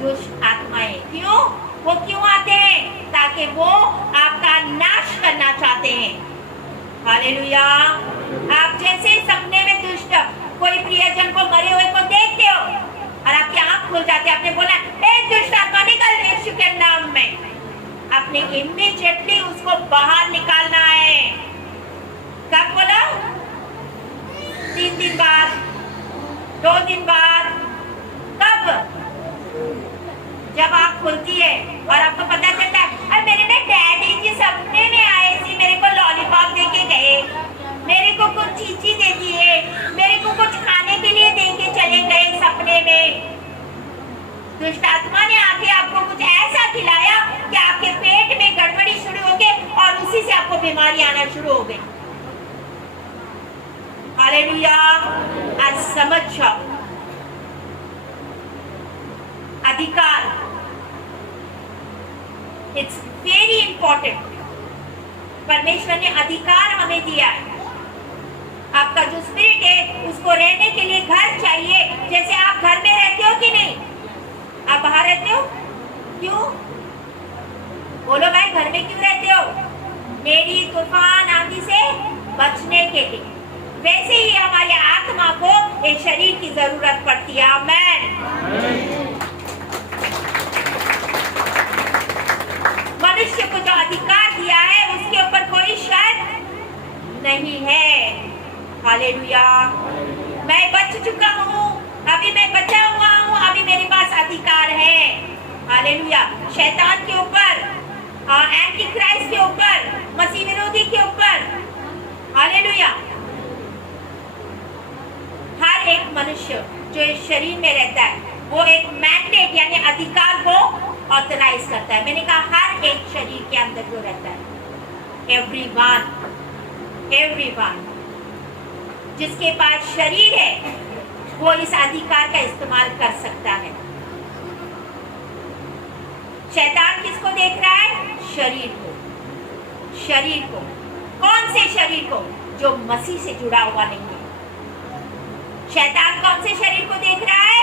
दुष्ट आत्माएं। क्यों? वो क्यों आते हैं? ताकि वो आपका नाश करना चाहते हैं। हालेलुया। आप जैसे सपने में दुष्ट कोई प्रियजन को, मरे हुए को देखते हो और आपकी आंख खुल जाती है, आपने बोला ए दुष्ट आत्मा निकल यीशु के नाम में, आपने इमीडिएटली उसको बाहर निकालना है। कब बोला? 3 दिन बाद, 2 दिन बाद। कब? जब आंख खुलती है और आपको पता चलता है मेरे ना डैडी जी सपने में आए थे, मेरे को लॉलीपॉप दे के गए, मेरे को कुछ चीज़ दे दिए, मेरे को कुछ खाने के लिए दे के चले गए सपने में। दुष्ट आत्मा ने आके आपको कुछ ऐसा खिलाया कि आपके पेट में गड़बड़ी शुरू हो गई और उसी से आपको बीमारी आना शुरू हो गई। हालेलुया। आज समझ जाओ, अधिकार, इट्स वेरी इंपॉर्टेंट। परमेश्वर ने अधिकार हमें दिया है। आपका जो स्पिरिट है उसको रहने के लिए घर चाहिए। जैसे आप घर में रहते हो कि नहीं? आप बाहर रहते हो? क्यों? बोलो भाई, घर में क्यों रहते हो? मेरी तूफान आंधी से बचने के लिए। वैसे ही हमारी आत्मा को एक शरीर की जरूरत पड़ती है। आमेन। मनुष्य को जो अधिकार दिया है उसके ऊपर कोई शर्त नहीं है। हालेलुया। मैं बच चुका हूँ, अभी मैं बचा हुआ हूँ, अभी मेरे पास अधिकार है। हालेलुया। शैतान के ऊपर, एंटी क्राइस्ट के ऊपर, मसीह विरोधी के ऊपर। हालेलुया। हर एक मनुष्य जो इस शरीर में रहता है वो एक मैंडेट यानी अधिकार को ऑथराइज करता है। मैंने कहा हर एक शरीर के अंदर जो रहता है, एवरीवन, एवरीवन जिसके पास शरीर है वो इस अधिकार का इस्तेमाल कर सकता है। शैतान किसको देख रहा है? शरीर को। शरीर को। कौन से शरीर को? जो मसीह से जुड़ा हुआ नहीं है। शैतान कौन से शरीर को देख रहा है?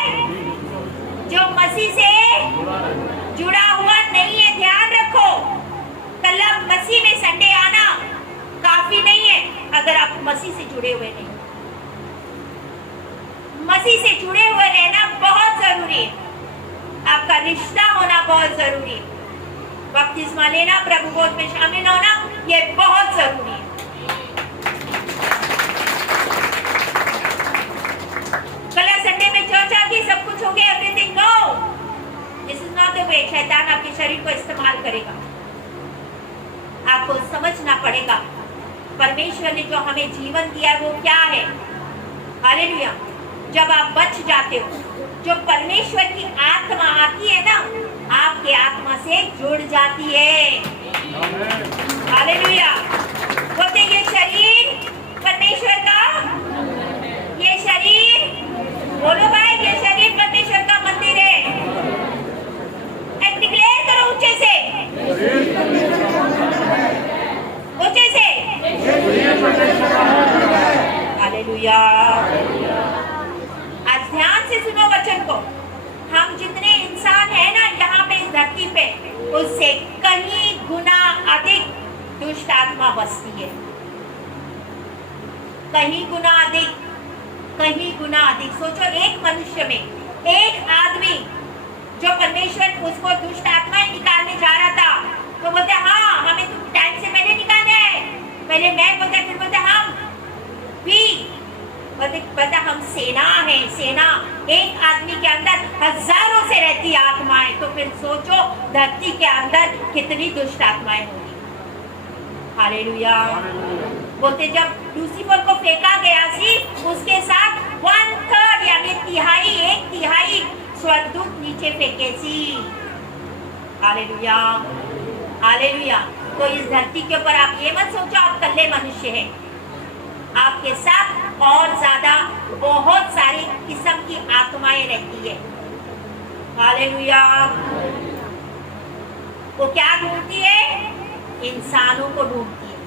जो मसीह से जुड़ा हुआ नहीं है। ध्यान रखो, कल मसीह में संडे आना काफी नहीं है अगर आप मसीह से जुड़े हुए नहीं। मसीह से जुड़े हुए रहना बहुत जरूरी है। आपका रिश्ता होना बहुत जरूरी है। बपतिस्मा लेना, प्रभु बोध में शामिल होना, ये बहुत जरूरी है। कल संडे में चर्चा की, सब कुछ हो गया, everything. No, this is not the way. शैतान आपके शरीर को इस्तेमाल करेगा। आपको समझना पड़ेगा परमेश्वर ने जो हमें जीवन दिया वो क्या है। हालेलुया। जब आप बच जाते हो, जो परमेश्वर की आत्मा आती है ना, आपके आत्मा से जुड़ जाती है। हालेलुया। बोलते ये शरीर परमेश्वर का, ये शरीर, बोलो भाई, ये शरीर परमेश्वर का मंदिर है। डिक्लेयर करो ऊंचे से, ऊंचे से। हालेलुया। आज ध्यान से सुनो वचन को। हम जितने इंसान हैं ना यहाँ पे इस धरती पे, उससे कहीं गुना अधिक दुष्ट आत्मा बसती है। कहीं गुना अधिक, कहीं गुना अधिक। सोचो, एक मनुष्य में एक आदमी जो परमेश्वर उसको दुष्ट आत्मा निकालने जा रहा था, तो बोलते हाँ हमें तो टाइम से पहले निकालना है। पहले मैं बोलता, फिर बोलते हम भी पता हम सेना है, सेना एक आदमी के अंदर हजारों से रहती आत्माएं, तो फिर सोचो धरती के अंदर कितनी दुष्ट आत्माएं होंगी। हालेलुया। बोलते जब लूसीफर को फेंका गया सी, उसके साथ 1/3 यानी तिहाई, 1/3 स्वर्गदूत नीचे फेंके सी। Hallelujah, hallelujah. तो इस धरती के ऊपर आप ये मत सोचो आप अकेले मनुष्य हैं, आपके साथ और ज्यादा बहुत सारी किस्म की आत्माएं रहती है। हालेलुया। वो क्या ढूंढती है? इंसानों को ढूंढती है।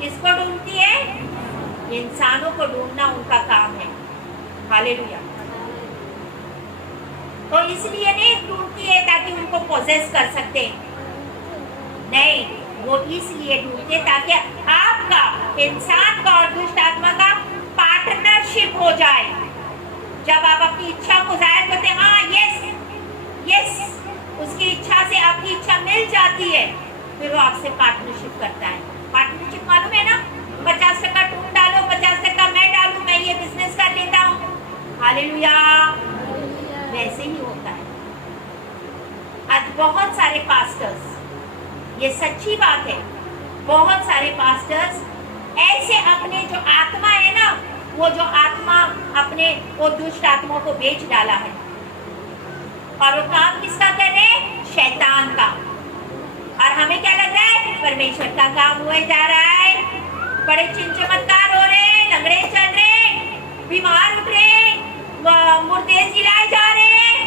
किसको ढूंढती है? इंसानों को ढूंढना उनका काम है। हालेलुया। तो इसलिए नहीं ढूंढती है ताकि उनको पोजेस कर सकते, नहीं, वो इसलिए ढूंढते ताकि आपका, इंसान का और दुष्ट आत्मा का पार्टनरशिप हो जाए। जब आप अपनी इच्छा को जाहिर करते हैं, हाँ यस यस, उसकी इच्छा से आपकी इच्छा मिल जाती है, फिर वो आपसे पार्टनरशिप करता है। पार्टनरशिप मालूम है ना? 50% तुम डालो, 50% मैं डालूं, मैं ये बिजनेस कर लेता हूँ। हालेलुया। वैसे ही होता है। आज बहुत सारे पास्टर्स, ये सच्ची बात है, बहुत सारे पास्टर्स ऐसे अपने जो आत्मा है ना, वो जो आत्मा अपने वो दुष्ट आत्माओं को बेच डाला है, और वो काम किसका कर रहे हैं? शैतान का। और हमें क्या लग रहा है? परमेश्वर का काम हुए जा रहा है। बड़े चिन्ह चमत्कार हो रहे हैं, लंगड़े चल रहे हैं, बीमार उठ रहे हैं, मुर्दे जिलाए जा रहे हैं,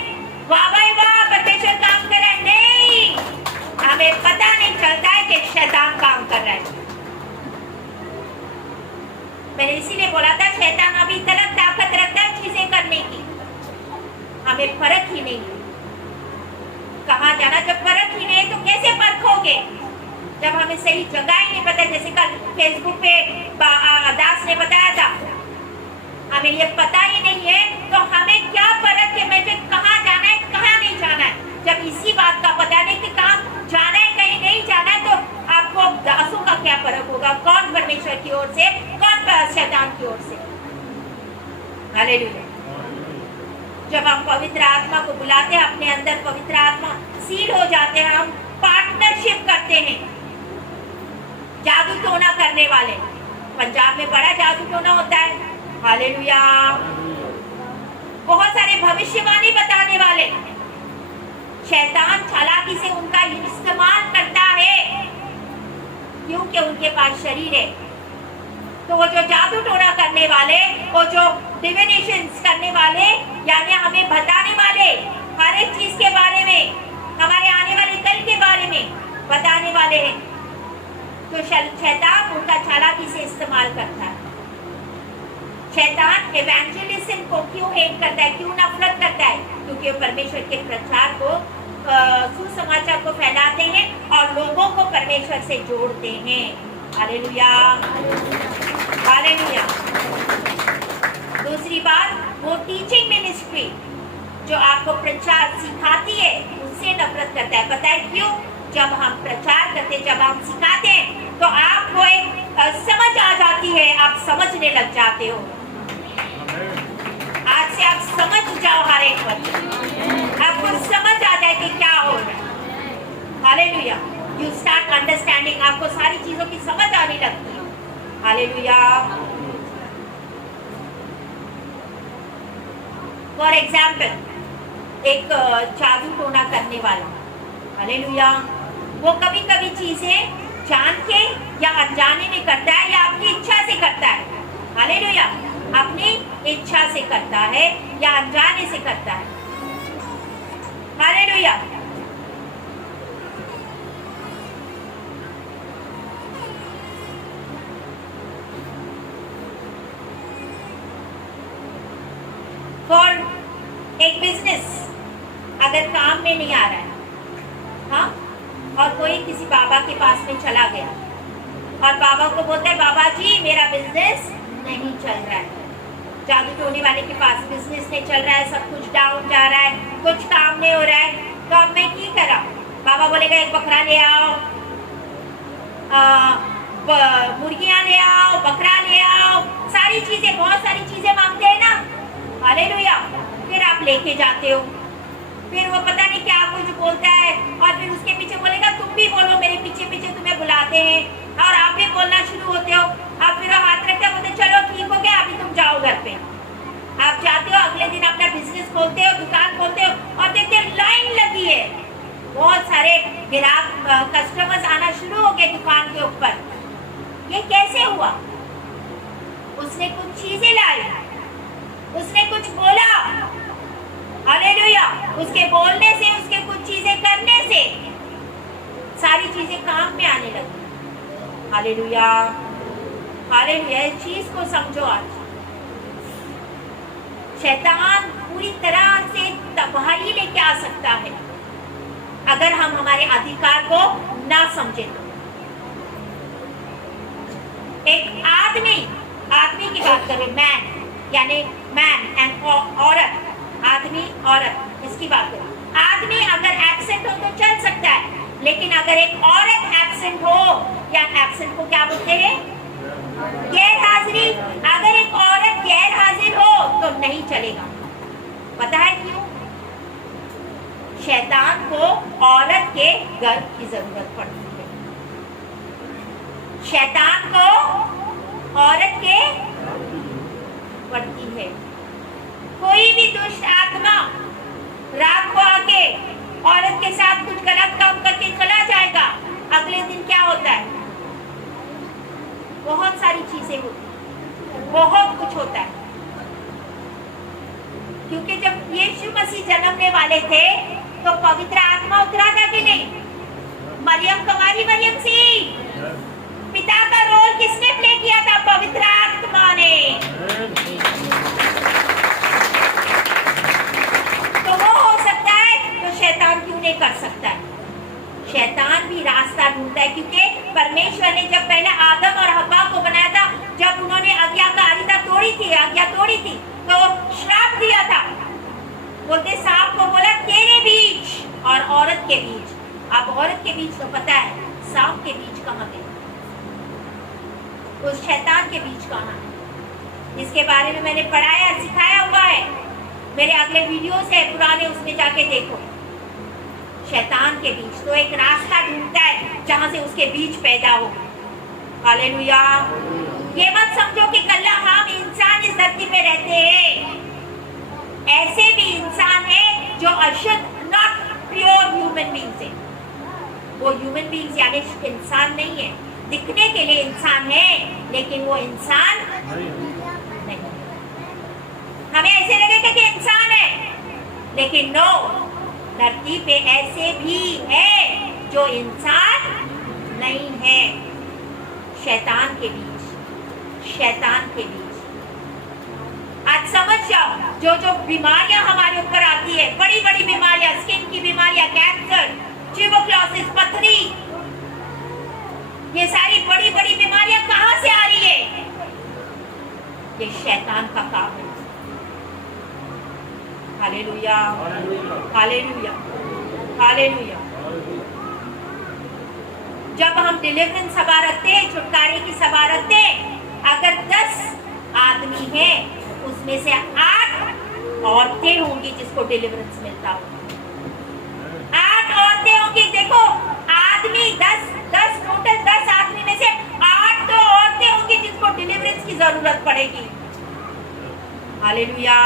वाह भाई वाह, परमेश्वर काम कर रहा है। नहीं, हमें पता नहीं चलता है कि शैतान काम कर रहा है। मैंने इसीलिए बोला था शैतान अभी तक ताकत रखता है चीजें करने की, हमें फर्क ही नहीं कहाँ जाना। जब फर्क ही नहीं तो कैसे परखोगे? जब हमें सही जगह ही नहीं पता। जैसे कल फेसबुक पे दास ने बताया था, हमें ये पता ही नहीं है तो हमें क्या फर्क है मुझे कहाँ जाना है कहाँ नहीं जाना है। जब इसी बात का पता नहीं कि कहाँ जाना है कहीं नहीं जाना है, तो आपको दासों का क्या फर्क होगा? कौन परमेश्वर की ओर से, कौन शैतान की ओर से? हालेलुया। जब हम पवित्र आत्मा को बुलाते हैं, अपने अंदर पवित्र आत्मा सील हो जाते हैं, हम पार्टनरशिप करते हैं। जादू टोना करने वाले, पंजाब में बड़ा जादू टोना होता है। हालेलुया। बहुत सारे भविष्यवाणी बताने वाले, शैतान चालाकी से उनका इस्तेमाल करता है क्योंकि उनके पास शरीर है। तो वो जो जादू टोना करने वाले, वो जो डिविनेशंस करने वाले, यानी हमें बताने वाले, हर एक चीज के बारे में, हमारे आने वाले कल के बारे में बताने वाले हैं, तो शैतान उनका चालाकी से इस्तेमाल करता है। शैतान इवेंजलिज्म को क्यों हेट करता है, क्यों नफरत करता है? क्योंकि वो परमेश्वर के प्रचार को, सुसमाचार को फैलाते हैं और लोगों को परमेश्वर से जोड़ते हैं। Hallelujah, hallelujah. दूसरी बात, वो टीचिंग मिनिस्ट्री जो आपको प्रचार सिखाती है, उससे नफरत करता है। पता है क्यों? जब हम प्रचार करते, जब हम सिखाते हैं, तो आपको एक समझ आ जाती है, आप समझने लग जाते हो। आज से आप समझ जाओ, हर एक बात आपको समझ आ जाए कि क्या हो रहा है। हालेलुया। यू स्टार्ट अंडरस्टैंडिंग, आपको सारी चीजों की समझ आने लगती है। हालेलुया। फॉर एग्जाम्पल, एक जादू टोना करने वाला, हालेलुया, वो कभी कभी चीजें जान के या अनजाने में करता है या अपनी इच्छा से करता है। हालेलुया। अपनी इच्छा से करता है या अनजाने से करता है। हालेलुया। फॉर एक बिजनेस अगर काम में नहीं आ रहा है, हाँ, और कोई किसी बाबा के पास में चला गया और बाबा को बोलता है, बाबा जी मेरा बिजनेस नहीं चल रहा है। जादू टोने वाले के पास बिजनेस नहीं चल रहा है, सब कुछ डाउन जा रहा है, कुछ काम नहीं हो रहा है, तो अब मैं क्या करा? बाबा बोलेगा एक बकरा ले आओ, मुर्गियां ले आओ, बकरा ले आओ, सारी चीजें, बहुत सारी हालेलुया। फिर आप लेके जाते हो, फिर वो पता नहीं क्या कुछ बोलता है और फिर उसके पीछे बोलेगा तुम भी बोलो, मेरे पीछे पीछे तुम्हें बुलाते हैं और आप भी बोलना शुरू होते हो। आप फिर हाथ रखते बोलते चलो ठीक हो गया, अभी तुम जाओ घर पे। आप जाते हो, अगले दिन अपना बिजनेस खोलते हो, दुकान खोलते हो और देखते हो लाइन लगी है, बहुत सारे ग्राहक कस्टमर्स आना शुरू हो गए दुकान के ऊपर। ये कैसे हुआ? उसने कुछ चीजें लाई, उसने कुछ बोला, हालेलुया। उसके बोलने से, उसके कुछ चीजें करने से सारी चीजें काम में आने लगी। Hallelujah, hallelujah. इस चीज को समझो। आज शैतान पूरी तरह से तबाही लेके आ सकता है अगर हम हमारे अधिकार को ना समझे तो। एक आदमी की बात करें, मैन यानी मैन एंड औरत, आदमी औरत, इसकी बात करें। आदमी अगर एब्सेंट हो तो चल सकता है, लेकिन अगर एक औरत एब्सेंट हो, या एब्सेंट को क्या बोलते हैं? गैर हाजिरी। अगर एक औरत गैर हाजिर हो तो नहीं चलेगा। पता है क्यों? शैतान को औरत के गर्भ की जरूरत पड़ती है। शैतान को औरत के पड़ती है। कोई भी दुष्ट आत्मा रात को आके औरत के साथ कुछ गलत काम करके चला जाएगा, अगले दिन क्या होता है? बहुत सारी चीजें होती, बहुत कुछ होता है। क्योंकि जब यीशु मसीह जन्मने वाले थे तो पवित्र आत्मा उतरा था कि नहीं? मरियम कुमारी मरियम सी, पिता का रोल किसने प्ले किया था? पवित्र आत्मा ने। तो वो हो सकता है तो शैतान क्यों नहीं कर सकता है? शैतान भी रास्ता ढूंढता है, क्योंकि परमेश्वर ने जब पहले आदम और हव्वा को बनाया था, जब उन्होंने आज्ञा तोड़ी थी तो श्राप दिया था। बोलते सांप को बोला तेरे बीच और औरत के बीच। अब औरत के बीच तो पता है, सांप के बीच कहाँ गए? उस शैतान के बीच कहाँ है? इसके बारे में मैंने पढ़ाया, सिखाया हुआ है। मेरे अगले वीडियोस है पुराने, उसमें जाके देखो। शैतान के बीच तो एक रास्ता ढूंढता है जहां से उसके बीज पैदा हो। हालेलुया। ये मत समझो कि कल हम इंसान इस धरती पे रहते हैं। ऐसे भी इंसान है जो अशुद्ध, नॉट प्योर ह्यूमन बींग्स है। वो ह्यूमन बींग्स यानी इंसान नहीं है, दिखने के लिए इंसान है लेकिन वो इंसान नहीं। हमें ऐसे लगेगा कि इंसान है, लेकिन नो, धरती पे ऐसे भी है जो इंसान नहीं है। शैतान के बीच, शैतान के बीच। आज समझ जाओ, जो बीमारियां हमारे ऊपर आती है, बड़ी बड़ी बीमारियां, स्किन की बीमारियां, कैंसर, ट्यूबरक्लोसिस, पथरी, ये सारी बड़ी बड़ी बीमारियां कहां से आ रही है? ये शैतान का काम है। Hallelujah, hallelujah, hallelujah. जब हम डिलीवरेंस सभा रखते हैं, छुटकारे की सभा रखते हैं, अगर 10 आदमी हैं, उसमें से 8 औरतें होंगी जिसको डिलीवरेंस मिलता होगा। 8 औरतें होंगी। देखो, आदमी 10 टोटल 10 आदमी में से 8 तो औरतें होंगी जिसको डिलीवरेंस की जरूरत पड़ेगी। Hallelujah,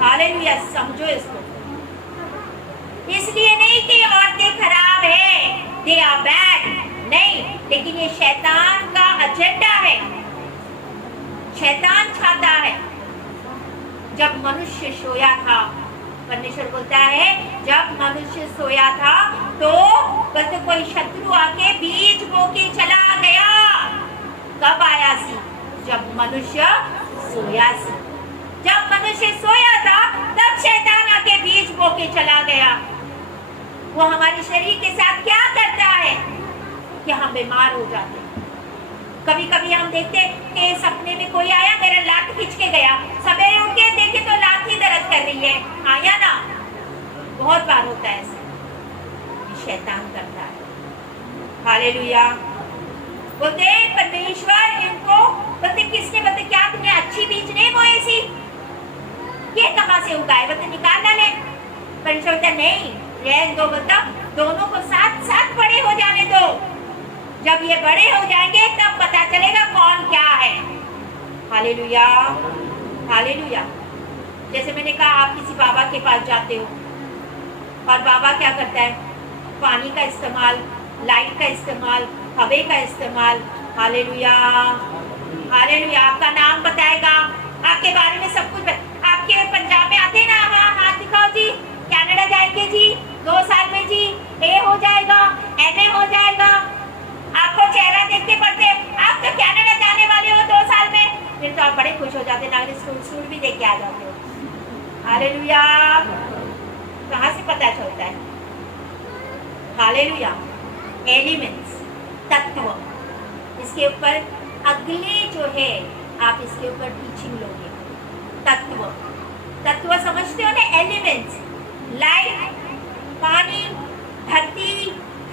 hallelujah. समझो इसको। इसलिए नहीं कि औरतें खराब है, दे आर बैड, नहीं, लेकिन ये शैतान का एजेंडा है। शैतान चाहता है। जब मनुष्य सोया था, परमेश्वर बोलता है जब मनुष्य सोया था तो बस कोई शत्रु आके बीज बो के चला गया। कब आया सी? जब मनुष्य सोया सी। जब मनुष्य सोया था तब शैतान आके बीज बो के चला गया। वो हमारे शरीर के साथ क्या करता है कि हम बीमार हो जाते हैं। कभी कभी हम देखते हैं कि सपने में कोई आया, मेरा लात खींच के गया, सवेरे उठ के देखे तो लात ही दर्द कर रही है। आया ना, बहुत बार होता है ऐसा। शैतान करता है। हालेलुया। बोलते परमेश्वर इनको बोलते, किसने बोलते क्या तुमने अच्छी बीज नहीं बोई सी? परमेश्वर बोलता नहीं, रहने दो, मतलब दोनों को साथ साथ बड़े हो जाने दो। जब ये बड़े हो जाएंगे तब पता चलेगा कौन क्या है। Hallelujah, hallelujah. जैसे मैंने कहा, आप किसी बाबा के पास जाते हो और बाबा क्या करता है, पानी का इस्तेमाल, लाइट का इस्तेमाल, हवे का इस्तेमाल, हालेलुया, हालेलुया, आपका नाम बताएगा, आपके बारे में सब कुछ। आपके पंजाब में आते ना, हाँ हाथ दिखाओ जी, कनाडा जाएंगे जी 2 साल में जी, ए हो जाएगा, एमए हो जाएगा, आपको चेहरा देख के पढ़ते, आप तो कनाडा जाने वाले हो 2 साल में, फिर तो आप बड़े खुश हो जाते, नागरिक स्कूल भी देख के आ जाते हो। हालेलुया, कहाँ से पता चलता है? हालेलुया, एलिमेंट्स, तत्व, इसके ऊपर अगले जो है आप इसके ऊपर टीचिंग लोगे। तत्व, तत्व समझते हो ना? एलिमेंट्स, लाइट, पानी, धरती,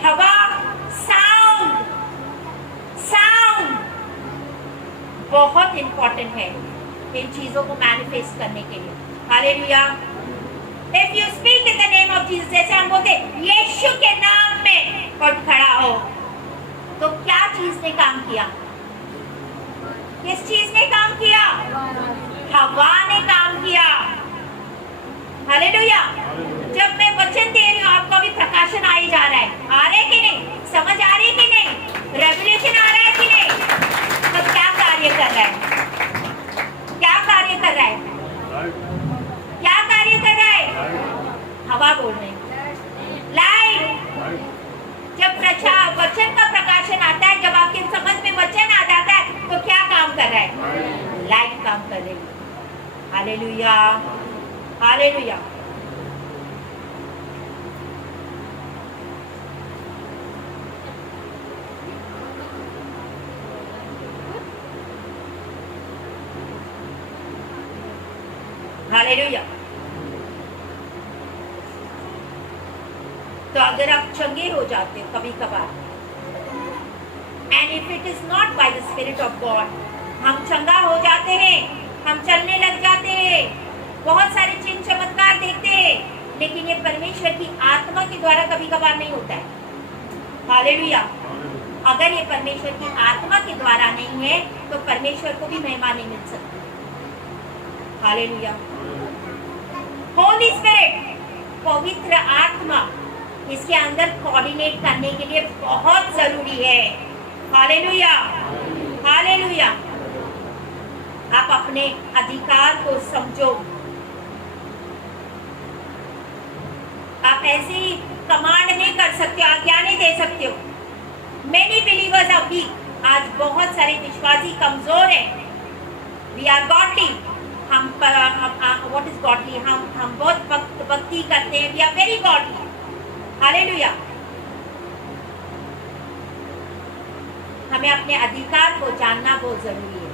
हवा, साउंड, साउंड बहुत इंपॉर्टेंट है इन चीजों को मैनिफेस्ट करने के लिए। Hallelujah. If you speak in the name of Jesus, जैसे हम बोलते यीशु के नाम में और खड़ा हो, तो क्या चीज ने काम किया? किस चीज ने काम किया? हवा ने काम किया। हालेलुया। जब मैं वचन दे रही हूँ, आपको अभी प्रकाशन आ ही जा रहा है, आ रहा है कि नहीं? समझ आ रही है कि नहीं? रेवल्यूशन आ रहा है कि नहीं? तो क्या कार्य कर रहा है? क्या कार्य कर रहा है? क्या कार्य कर रहा है? हवा बोल रहे हैं, लाइट। जब वचन का प्रकाशन आता है, जब आपके समझ में वचन आ जाता है, तो क्या काम कर रहा है? लाइट काम कर रही है। Hallelujah, hallelujah. हालेलुया। तो अगर आप चंगे हो जाते हो कभी कभार, and if it is not by the spirit of God, हम चंगा हो जाते हैं, हम चलने लग जाते हैं, बहुत सारे चिन्ह चमत्कार देखते हैं, लेकिन ये परमेश्वर की आत्मा के द्वारा कभी कभार नहीं होता है। हालेलुया। अगर ये परमेश्वर की आत्मा के द्वारा नहीं है, तो परमेश्वर को भी महिमा नहीं मिल सकती। हालेलुया। होली स्पिरिट, पवित्र आत्मा, इसके अंदर कोऑर्डिनेट करने के लिए बहुत जरूरी है। Hallelujah, hallelujah. आप अपने अधिकार को समझो। आप ऐसे ही कमांड नहीं कर सकते, आज्ञा नहीं दे सकते हो। Many believers are weak. आज बहुत सारे विश्वासी कमजोर हैं। We are godly. हम व्हाट इज गॉडली? हम बहुत भक्ति करते हैं। We are very godly. Hallelujah. हमें अपने अधिकार को जानना बहुत जरूरी है।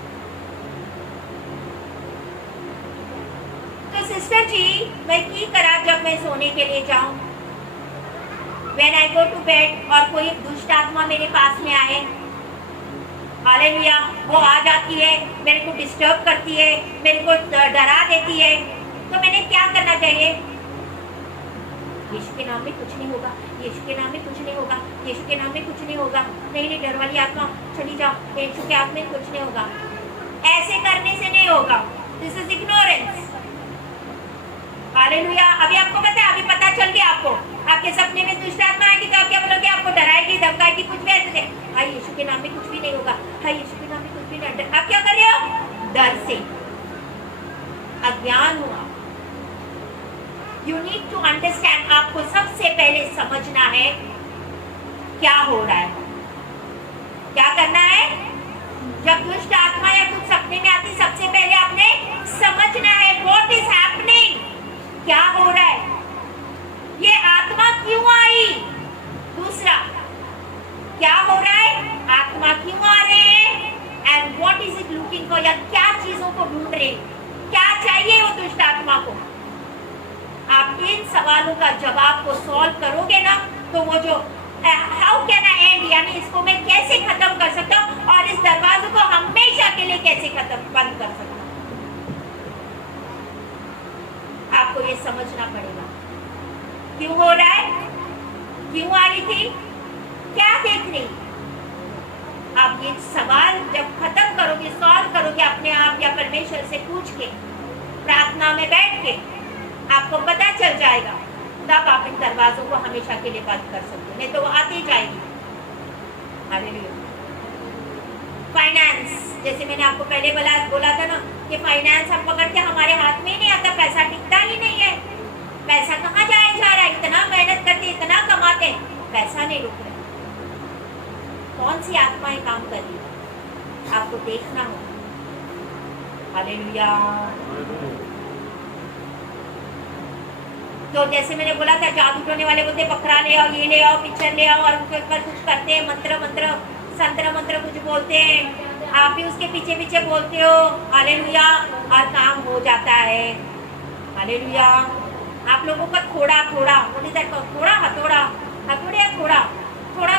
तो सिस्टर जी, मैं की करा जब मैं सोने के लिए जाऊं, when I go to bed, और कोई दुष्ट आत्मा मेरे पास में आए, हालेलुया, वो आ जाती है, मेरे को डिस्टर्ब करती है, मेरे को डरा देती है, तो मैंने क्या करना चाहिए? यीशु के नाम में कुछ नहीं होगा, यीशु के नाम में कुछ नहीं होगा, यीशु के नाम में कुछ नहीं होगा, नहीं नहीं, डर वाली आत्मा चली जाओ, यीशु के हाथ में कुछ नहीं होगा। ऐसे करने से नहीं होगा। This is ignorance. हालेलुया। अभी आपको पता है, अभी पता चल गया आपको, आपके सपने में दुष्ट आत्मा आएगी तो आप क्या बोलोगे? आपको डराएगी, धमकाएगी, कुछ भी ऐसे। हाय, यीशु के नाम में कुछ भी नहीं होगा, हाय, यीशु के नाम में कुछ भी नहीं। आप क्या कर रहे हो? डर से, अज्ञान हुआ। You need to understand. आपको सबसे पहले समझना है क्या हो रहा है, क्या करना है। जब दुष्ट आत्मा या कुछ सपने में आती, सबसे पहले आपने समझना है व्हाट इज हैपनिंग, क्या हो रहा है, ये आत्मा क्यों आई। दूसरा, क्या हो रहा है, आत्मा क्यों आ रहे हैं, and what is it looking for, या क्या चीजों को ढूंढ रहे, क्या चाहिए वो दुष्ट आत्मा को। आप इन सवालों का जवाब को सॉल्व करोगे ना, तो वो जो हाउ कैन आई एंड, यानी इसको मैं कैसे खत्म कर सकता हूँ, और इस दरवाजे को हमेशा के लिए कैसे बंद कर सकता हूँ, आपको ये समझना पड़ेगा। क्यों हो रहा है? क्यों आ रही थी? क्या देख रही? आप ये सवाल जब खत्म करोगे, सॉल्व करोगे अपने आप या परमेश्वर से पूछ के, प्रार्थना में बैठ के, आपको पता चल जाएगा, तब आप इन दरवाजों को हमेशा के लिए बंद कर सकते हो, नहीं तो वो आती जाएगी। हालेलुया। फाइनेंस, जैसे मैंने आपको पहले बोला था ना कि फाइनेंस हम पकड़ते हमारे हाथ में ही नहीं आता, पैसा टिकता ही नहीं है। पैसा कहाँ जाया जा रहा है? इतना मेहनत करते, इतना कमाते, पैसा नहीं रुक रहा। कौन सी आत्माएं काम कर रही है, आपको देखना होगा। हालेलुया। तो जैसे मैंने बोला था, जादू टोने वाले बोलते बकरा ले आओ, ये ले आओ, पिक्चर ले आओ, और उनके ऊपर कुछ करते हैं, मंत्र संतर कुछ बोलते हैं, आप भी उसके पीछे पीछे बोलते हो। हालेलुया। और काम हो जाता है। हालेलुया। आप लोगों का थोड़ा थोड़ा थोड़ा हथौड़ा, हथौड़े या थोड़ा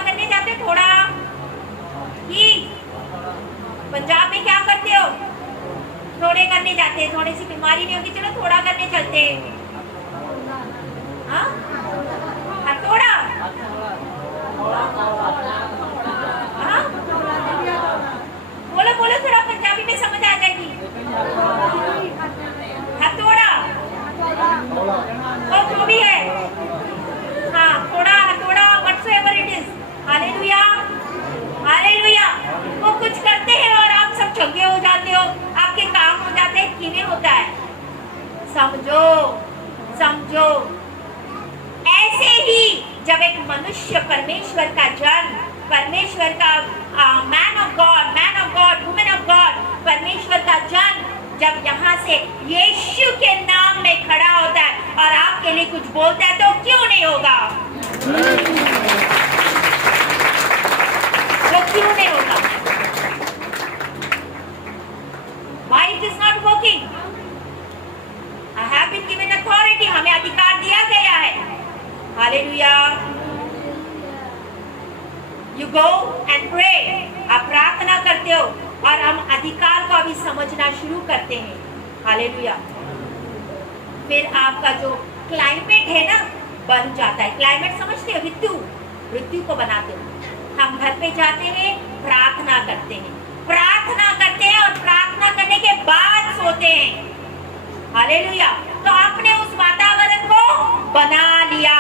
करने जाते, थोड़ा ही पंजाब में क्या करते हो? थोड़े करने जाते हैं। थोड़ी सी बीमारी नहीं होगी, चलो थोड़ा करने चलते हैं। हाँ, हथौड़ा। हाँ, बोलो बोलो, थोड़ा पंजाबी में समझ आ जाएगी। हथौड़ा, वो जो भी है, हाँ, थोड़ा हथौड़ा, whatsoever it is। Hallelujah, hallelujah. वो कुछ करते हैं और आप सब चंगे हो जाते हो, आपके काम हो जाते हैं। किਵੇਂ होता है? समझो, समझो। ऐसे ही जब एक मनुष्य परमेश्वर का जन, परमेश्वर का man of God, women of God, परमेश्वर का जन जब यहाँ से यीशु के नाम में खड़ा होता है और आपके लिए कुछ बोलता है, तो क्यों नहीं होगा? तो क्यों नहीं होगा? Why it is not working? I have been given authority, हमें अधिकार दिया गया है। Hallelujah. You go and pray. आप प्रार्थना करते हो और हम अधिकार को अभी समझना शुरू करते हैं। हालेलुया। फिर आपका जो क्लाइमेट है ना, बन जाता है। क्लाइमेट समझते हो? ऋतु को बनाते हो। हम घर पे जाते हैं, प्रार्थना करते हैं और प्रार्थना करने के बाद सोते हैं। हालेलुया। तो आपने उस वातावरण को बना लिया।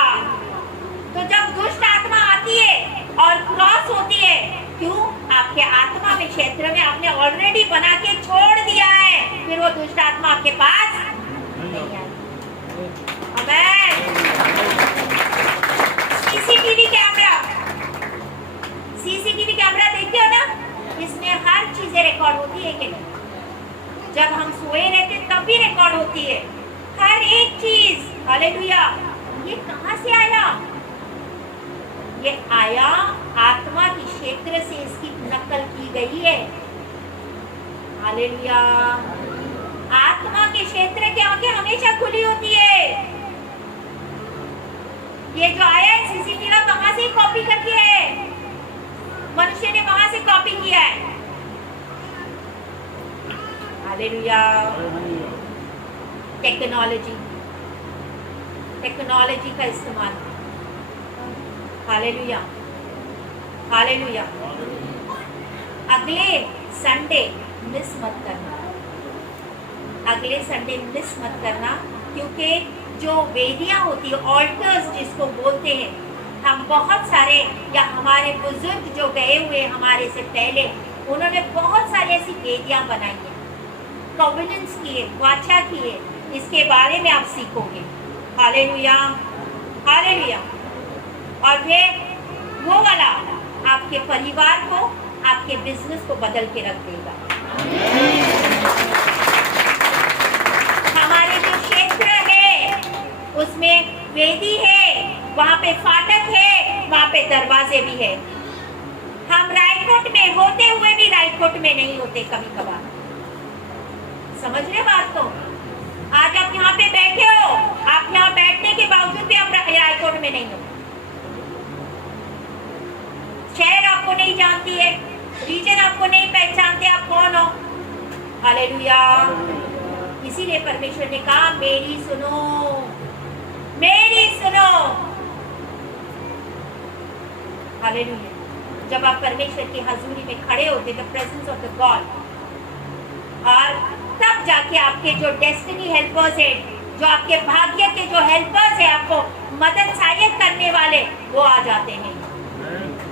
तो जब दुष्ट आत्मा आती है और क्रॉस होती है, क्यों? आपके आत्मा में क्षेत्र में आपने ऑलरेडी बना के छोड़ दिया है, फिर वो दुष्ट आत्मा आपके पास नहीं आएगी। आमीन। सीसीटीवी कैमरा देखते हो ना, इसमें हर चीजें रिकॉर्ड होती है कि नहीं? जब हम सोए रहते तब भी रिकॉर्ड होती है हर एक चीज। हालेलुया। ये कहाँ से आया? ये आया आत्मा की क्षेत्र से, इसकी नकल की गई है। हालेलुया। आत्मा के क्षेत्र की आंखें हमेशा खुली होती है। ये जो आया है सीसीटीवी कहाँ से कॉपी करके है? मनुष्य ने वहां से कॉपी किया है। हालेलुया। टेक्नोलॉजी का इस्तेमाल। Hallelujah, hallelujah. अगले संडे मिस मत करना, अगले संडे मिस मत करना, क्योंकि जो वेदियां होती है, ऑल्टर्स जिसको बोलते हैं, हम बहुत सारे या हमारे बुजुर्ग जो गए हुए हमारे से पहले, उन्होंने बहुत सारी ऐसी वेदियां बनाई हैं, कॉवेनेंट्स किए, वाचा किए। इसके बारे में आप सीखोगे। Hallelujah, hallelujah. और फिर वो वाला आपके परिवार को, आपके बिजनेस को बदल के रख देगा। हमारे जो क्षेत्र है उसमें वेदी है, वहाँ पे फाटक है, वहाँ पे दरवाजे भी है। हम रायकोट में होते हुए भी रायकोट में नहीं होते कभी कभार। समझ रहे बात को? आज आप यहाँ पे बैठे हो, आप यहाँ बैठने के बावजूद भी आप रायकोट में नहीं हो। शहर आपको नहीं जानती है, रीजन आपको नहीं पहचानते, आप कौन हो। हालेलुया। इसीलिए परमेश्वर ने कहा मेरी सुनो, मेरी सुनो। हालेलुया। जब आप परमेश्वर की हजूरी में खड़े होते, the presence of the God, और तब जाके आपके जो डेस्टिनी हेल्पर्स है, जो आपके भाग्य के जो हेल्पर्स है, आपको मदद सहायक करने वाले, वो आ जाते हैं।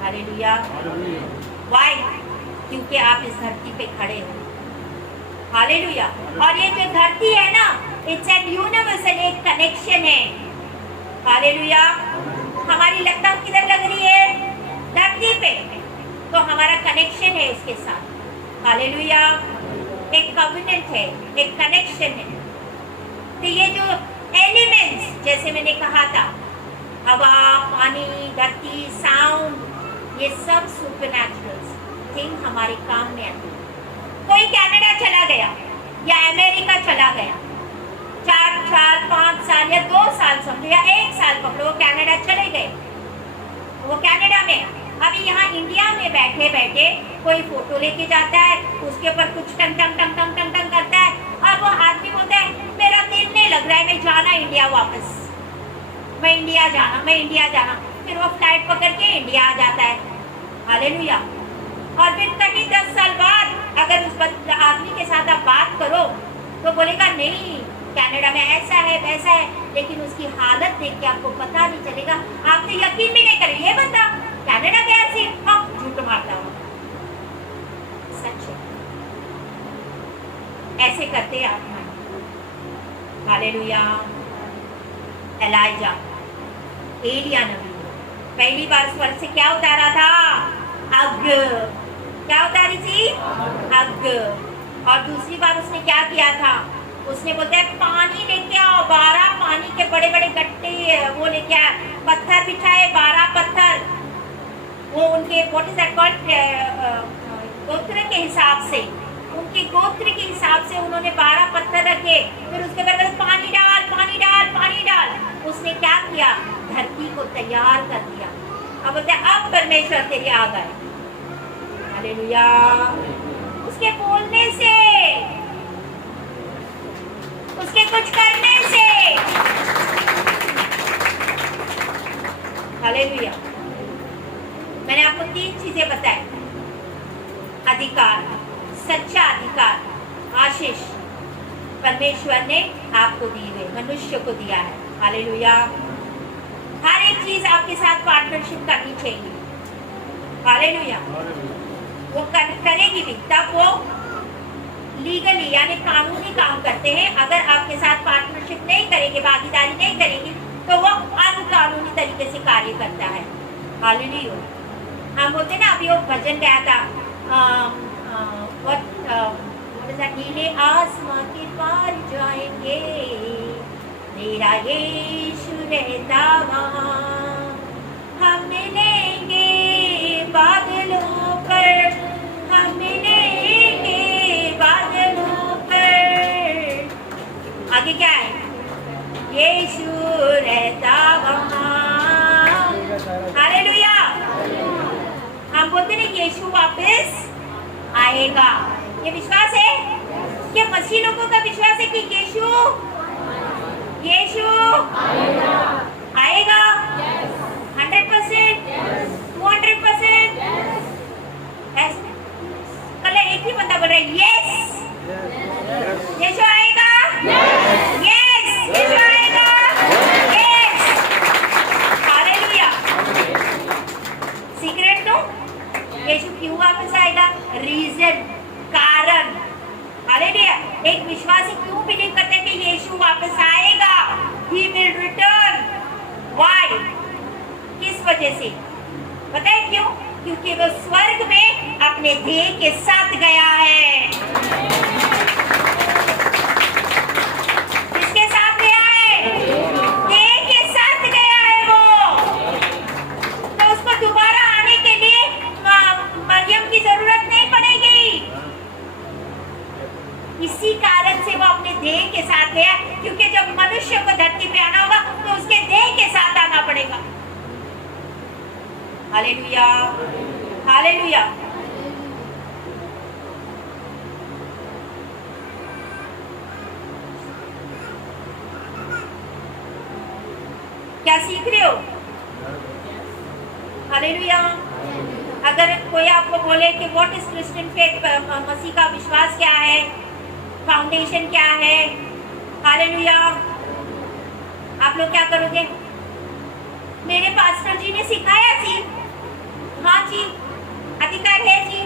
हालेलुया। व्हाई? क्योंकि आप इस धरती पे खड़े हो। हालेलुया। और ये जो धरती है ना, इट्स एन यूनिवर्सल, एक कनेक्शन है। हालेलुया। हमारी लगता किधर लग रही है? धरती पे। तो हमारा कनेक्शन है उसके साथ। हालेलुया। एक कवेनेंट है, एक कनेक्शन है। तो ये जो एलिमेंट्स, जैसे मैंने कहा था, हवा, पानी, धरती, साउंड, ये सब सुपरनैचुरल थिंग हमारे काम में आती है। कोई कनाडा चला गया या अमेरिका चला गया, 4 साल 5 साल या 2 साल समझो या 1 साल पकड़ो, वो कनाडा चले गए, वो कनाडा में। अभी यहाँ इंडिया में बैठे बैठे कोई फोटो लेके जाता है, उसके ऊपर कुछ टंग टंग टंग टंग टंग टंग करता है, और वो आदमी बोलता है मेरा दिल नहीं लग रहा है, मैं जाना इंडिया वापस, मैं इंडिया जाना। फिर वो फ्लाइट पकड़ के इंडिया आ जाता है। हालेलुया। और फिर कहीं 10 साल बाद अगर उस आदमी के साथ आप बात करो तो बोलेगा नहीं, कनाडा में ऐसा है वैसा है, लेकिन उसकी हालत देख के आपको पता नहीं चलेगा, आप तो यकीन भी नहीं करेंगे, ये बंदा कनाडा गया सी, हाँ झूठ मारता हूँ। सच है, ऐसे करते हैं आप। हालेलुया। एलाइजा, एलिया नबी, पहली बार स्वर्ग से क्या उतारा था? अग। क्या उतारी थी? अग। और दूसरी बार उसने क्या किया था? उसने बोलता है पानी लेके आओ, 12 पानी के बड़े बड़े गट्टे वो लेके आया, पत्थर बिछाए 12 पत्थर, वो उनके व्हाट इज दैट कॉल्ड, गोत्र के हिसाब से, उनके गोत्र के हिसाब से उन्होंने 12 पत्थर रखे। फिर उसके बाद पानी डाल पानी डाल पानी डाल। उसने क्या किया? धरती को तैयार कर दिया। अब बोलते अब परमेश्वर तेरे आ गए। हालेलुया। उसके बोलने से, उसके कुछ करने से। हालेलुया। मैंने आपको 3 चीजें बताई। अधिकार, सच्चा अधिकार, आशीष परमेश्वर ने आपको दी है, मनुष्य को दिया है। हालेलुया। हर एक चीज आपके साथ पार्टनरशिप करनी चाहिए। हालेलुया। वो करेगी भी, तब वो लीगली यानी कानूनी काम करते हैं। अगर आपके साथ पार्टनरशिप नहीं करेंगे, भागीदारी नहीं करेंगी, तो वो अनकानूनी तरीके से कार्य करता है। हालेलुया। हम बोलते ना, अभी वो भजन गाया था, नीले आसमां के पार जाएंगे, मेरा यीशु रहता वहाँ, हम मिलेंगे बादलों पर, हम मिलेंगे बादलों पर। आगे क्या है? यीशु रहता वहाँ। हालेलुया। हम बोलते ना यीशु वापस आएगा। ये विश्वास है? ये मसीह लोगों का विश्वास है कि यीशु आएगा। 100%, 200%। कल एक ही बंदा बोल रहा है यस, यीशु आएगा, यस, यीशु आएगा, यस। हालेलुया। सीक्रेट तो यीशु क्यों वापस आएगा? रीजन, कारण। हालेलुया। एक विश्वासी क्यों बिलीव करते हैं कि यीशु वापस आएगा? He will return. Why? किस वजह से? पता है क्यों? क्योंकि वो स्वर्ग में अपने देह के साथ गया है। किसके साथ गया है? देह के साथ गया है वो। तो उसको दोबारा आने के लिए मरियम की जरूरत नहीं पड़ेगी। इसी कारण से वो अपने देह के साथ गया, क्योंकि जब मनुष्य को धरती पे आना होगा तो उसके देह के साथ आना पड़ेगा। हालेलुया। हालेलुया। क्या सीख रहे हो? हालेलुया। अगर कोई आपको बोले कि व्हाट इज क्रिश्चियन फेथ, मसीह का विश्वास क्या है, फाउंडेशन क्या है, हालेलुया, आप लोग क्या करोगे? मेरे पास्टर जी ने सिखाया जी, हाँ जी, अधिकार है जी,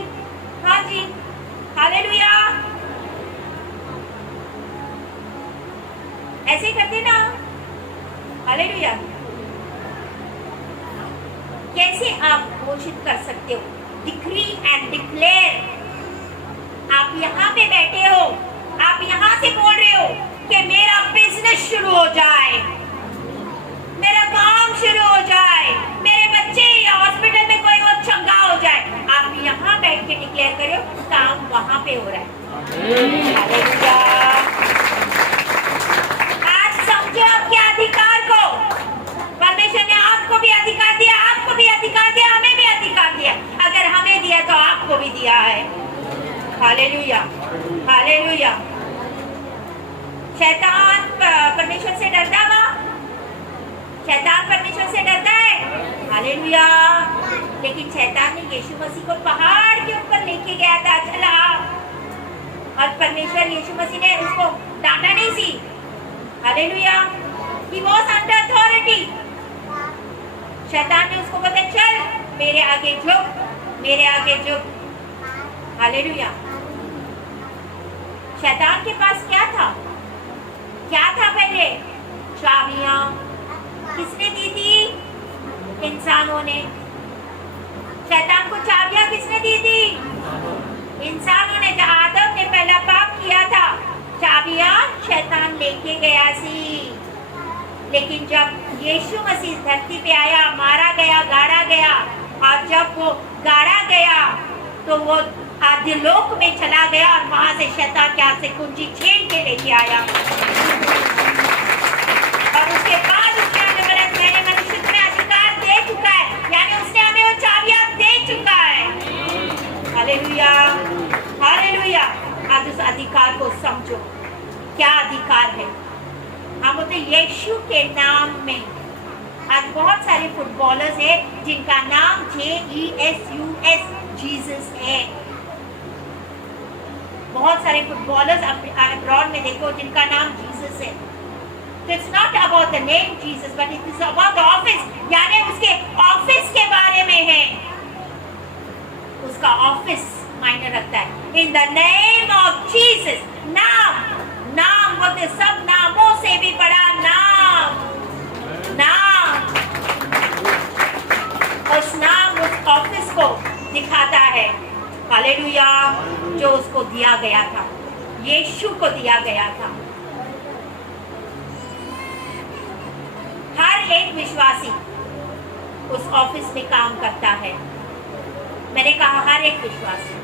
हाँ जी, हालेलुया, ऐसे करते ना, हालेलुया। कैसे आप घोषित कर सकते हो? Decree and declare. आप यहाँ पे बैठे हो, आप यहाँ से बोल रहे हो कि मेरा बिजनेस शुरू हो जाए, मेरा काम शुरू हो जाए, मेरे बच्चे या हॉस्पिटल में कोई और चंगा हो जाए। आप यहाँ बैठ के डिक्लेयर करो, काम वहां पे हो रहा है। हालेलुया। आज समझो आपके अधिकार को। परमेश्वर ने आपको भी अधिकार दिया, आपको भी अधिकार दिया, हमें भी अधिकार दिया। अगर हमें दिया तो आपको भी दिया है। Hallelujah, hallelujah. शैतान परमेश्वर से डरता है? शैतान परमेश्वर से डरता है? हालेलुया। लेकिन शैतान ने यीशु मसीह को पहाड़ के ऊपर लेके गया था, चला, और परमेश्वर यीशु मसीह ने उसको डांटा नहीं सी। Hallelujah. He was under authority. शैतान ने उसको बताया, चल मेरे आगे झुक, मेरे आगे झुक। हालेलुया। शैतान के पास क्या था? क्या था पहले? चाबियां। किसने दी थी? इंसानों ने। शैतान को चाबियां किसने दी थी? इंसानों ने। जब आदम ने पहला पाप किया था, चाबियां शैतान लेके गया सी। लेकिन जब यीशु मसीह धरती पे आया, मारा गया, गाड़ा गया, और जब वो गाड़ा गया तो वो आदिलोक में चला गया और वहां से शैतान के हाथ से कुंजी छीन के लेके आया। और उसके बाद उसने हमें बोला, मैंने मनुष्य में अधिकार दे चुका है, यानी उसने हमें वो चाबियां दे चुका है। Hallelujah, hallelujah. आज उस अधिकार को समझो। क्या अधिकार है? हम बोलते यीशु के नाम में। आज बहुत सारे फुटबॉलर्स हैं जिनका नाम JESUS, जीसस है। बहुत सारे फुटबॉलर्स अब्रॉड में देखो जिनका नाम जीसस है। तो it's not about the name Jesus, but it is about the office, यानी उसके ऑफिस के बारे में है। उसका ऑफिस मायने रखता है। In the name of Jesus. नाम, नाम बोलते सब नामों से भी बड़ा नाम, नाम। उस नाम उस ऑफिस को दिखाता है। हालेलुया। जो उसको दिया गया था, यीशु को दिया गया था। हर एक विश्वासी उस ऑफिस में काम करता है। मैंने कहा हर एक विश्वासी।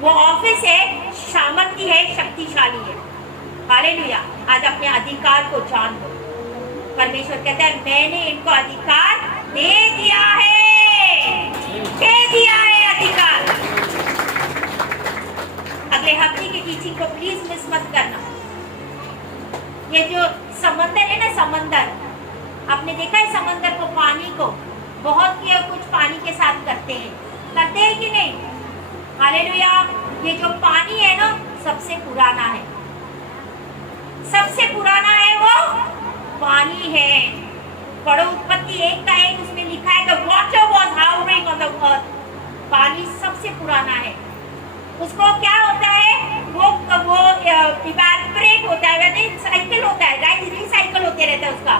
वो ऑफिस है, सामर्थ्य है, शक्तिशाली है। हालेलुया। आज अपने अधिकार को जान लो। परमेश्वर कहता है, मैंने इनको अधिकार दे दिया है, दे दिया है अधिकार। अगले हफ्ते की टीचिंग को प्लीज मिस मत करना। ये जो समंदर है ना, समंदर, आपने देखा है समंदर को, पानी को बहुत कुछ पानी के साथ करते हैं कि नहीं? हालेलुया। ये जो पानी है ना, सबसे पुराना है, सबसे पुराना है वो पानी है। पढ़ो उत्पत्ति 1:1, उसमें लिखा है the water was hovering on the earth। पानी सबसे पुराना है। उसको क्या होता है? वो इवेपोरेट होता है, साइकिल होता है, रिसाइकिल होते रहता है उसका।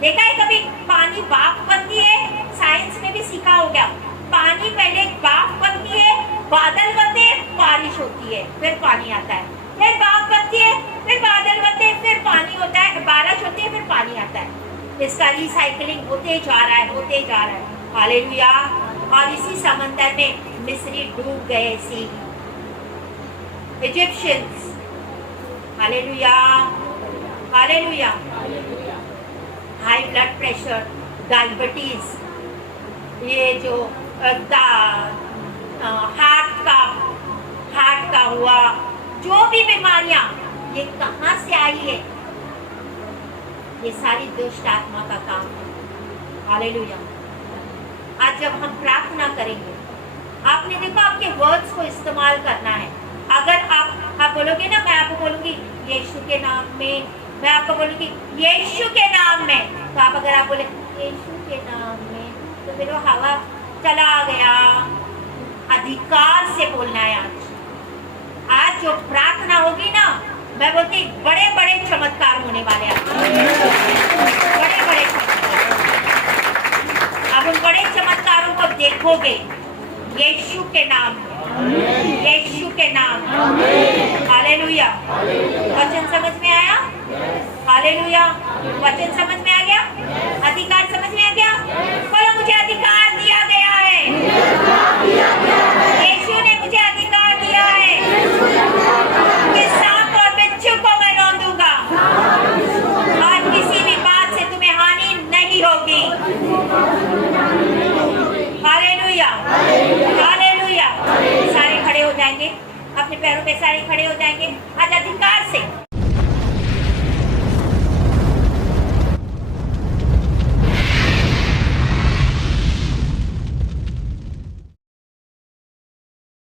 देखा है कभी? पानी भाप बनती है, साइंस में भी सीखा हो गया। पानी पहले भाप बनती है, बादल बनते हैं, बारिश होती है, फिर पानी आता है, फिर भाप बनती है, फिर बादल बनते हैं, फिर पानी होता है, बारिश होती है, फिर पानी आता है। इसका रिसाइकलिंग होते जा रहा है, होते जा रहा है। हालेलुया। और इसी समंदर में मिस्री डूब गए सी, Egyptians. Hallelujah, hallelujah. High blood pressure, diabetes, ये जो हार्ट का हुआ, जो भी बीमारियां, ये कहां से आई है? ये सारी दुष्ट आत्मा का काम है। हालेलुया। आज जब हम प्रार्थना करेंगे, आपने देखो आपके वर्ड्स को इस्तेमाल करना है। अगर आप बोलोगे ना, मैं आपको बोलूंगी यीशु के नाम में, मैं आपको बोलूंगी यीशु के नाम में, तो आप अगर आप बोले यीशु के नाम में, तो फिर वो हवा चला गया। अधिकार से बोलना है। आज जो प्रार्थना होगी ना, मैं बोलती बड़े बड़े चमत्कार होने वाले हैं। बड़े बड़े अब उन बड़े चमत्कारों को देखोगे यीशु के नाम में, यीशु के नाम में। हालेलुया। वचन समझ में आया? हालेलुया। वचन समझ में आ गया? अधिकार समझ में आ गया? बोलो मुझे अधिकार दिया गया है। यीशु ने मुझे अधिकार दिया है कि सांप और बिच्छू को मैं रौंदूंगा और किसी भी बात से तुम्हें हानि नहीं होगी। हालेलुया। हालेलुया। सारे खड़े हो जाएंगे, अपने पैरों पे सारे खड़े हो जाएंगे। आज अधिकार से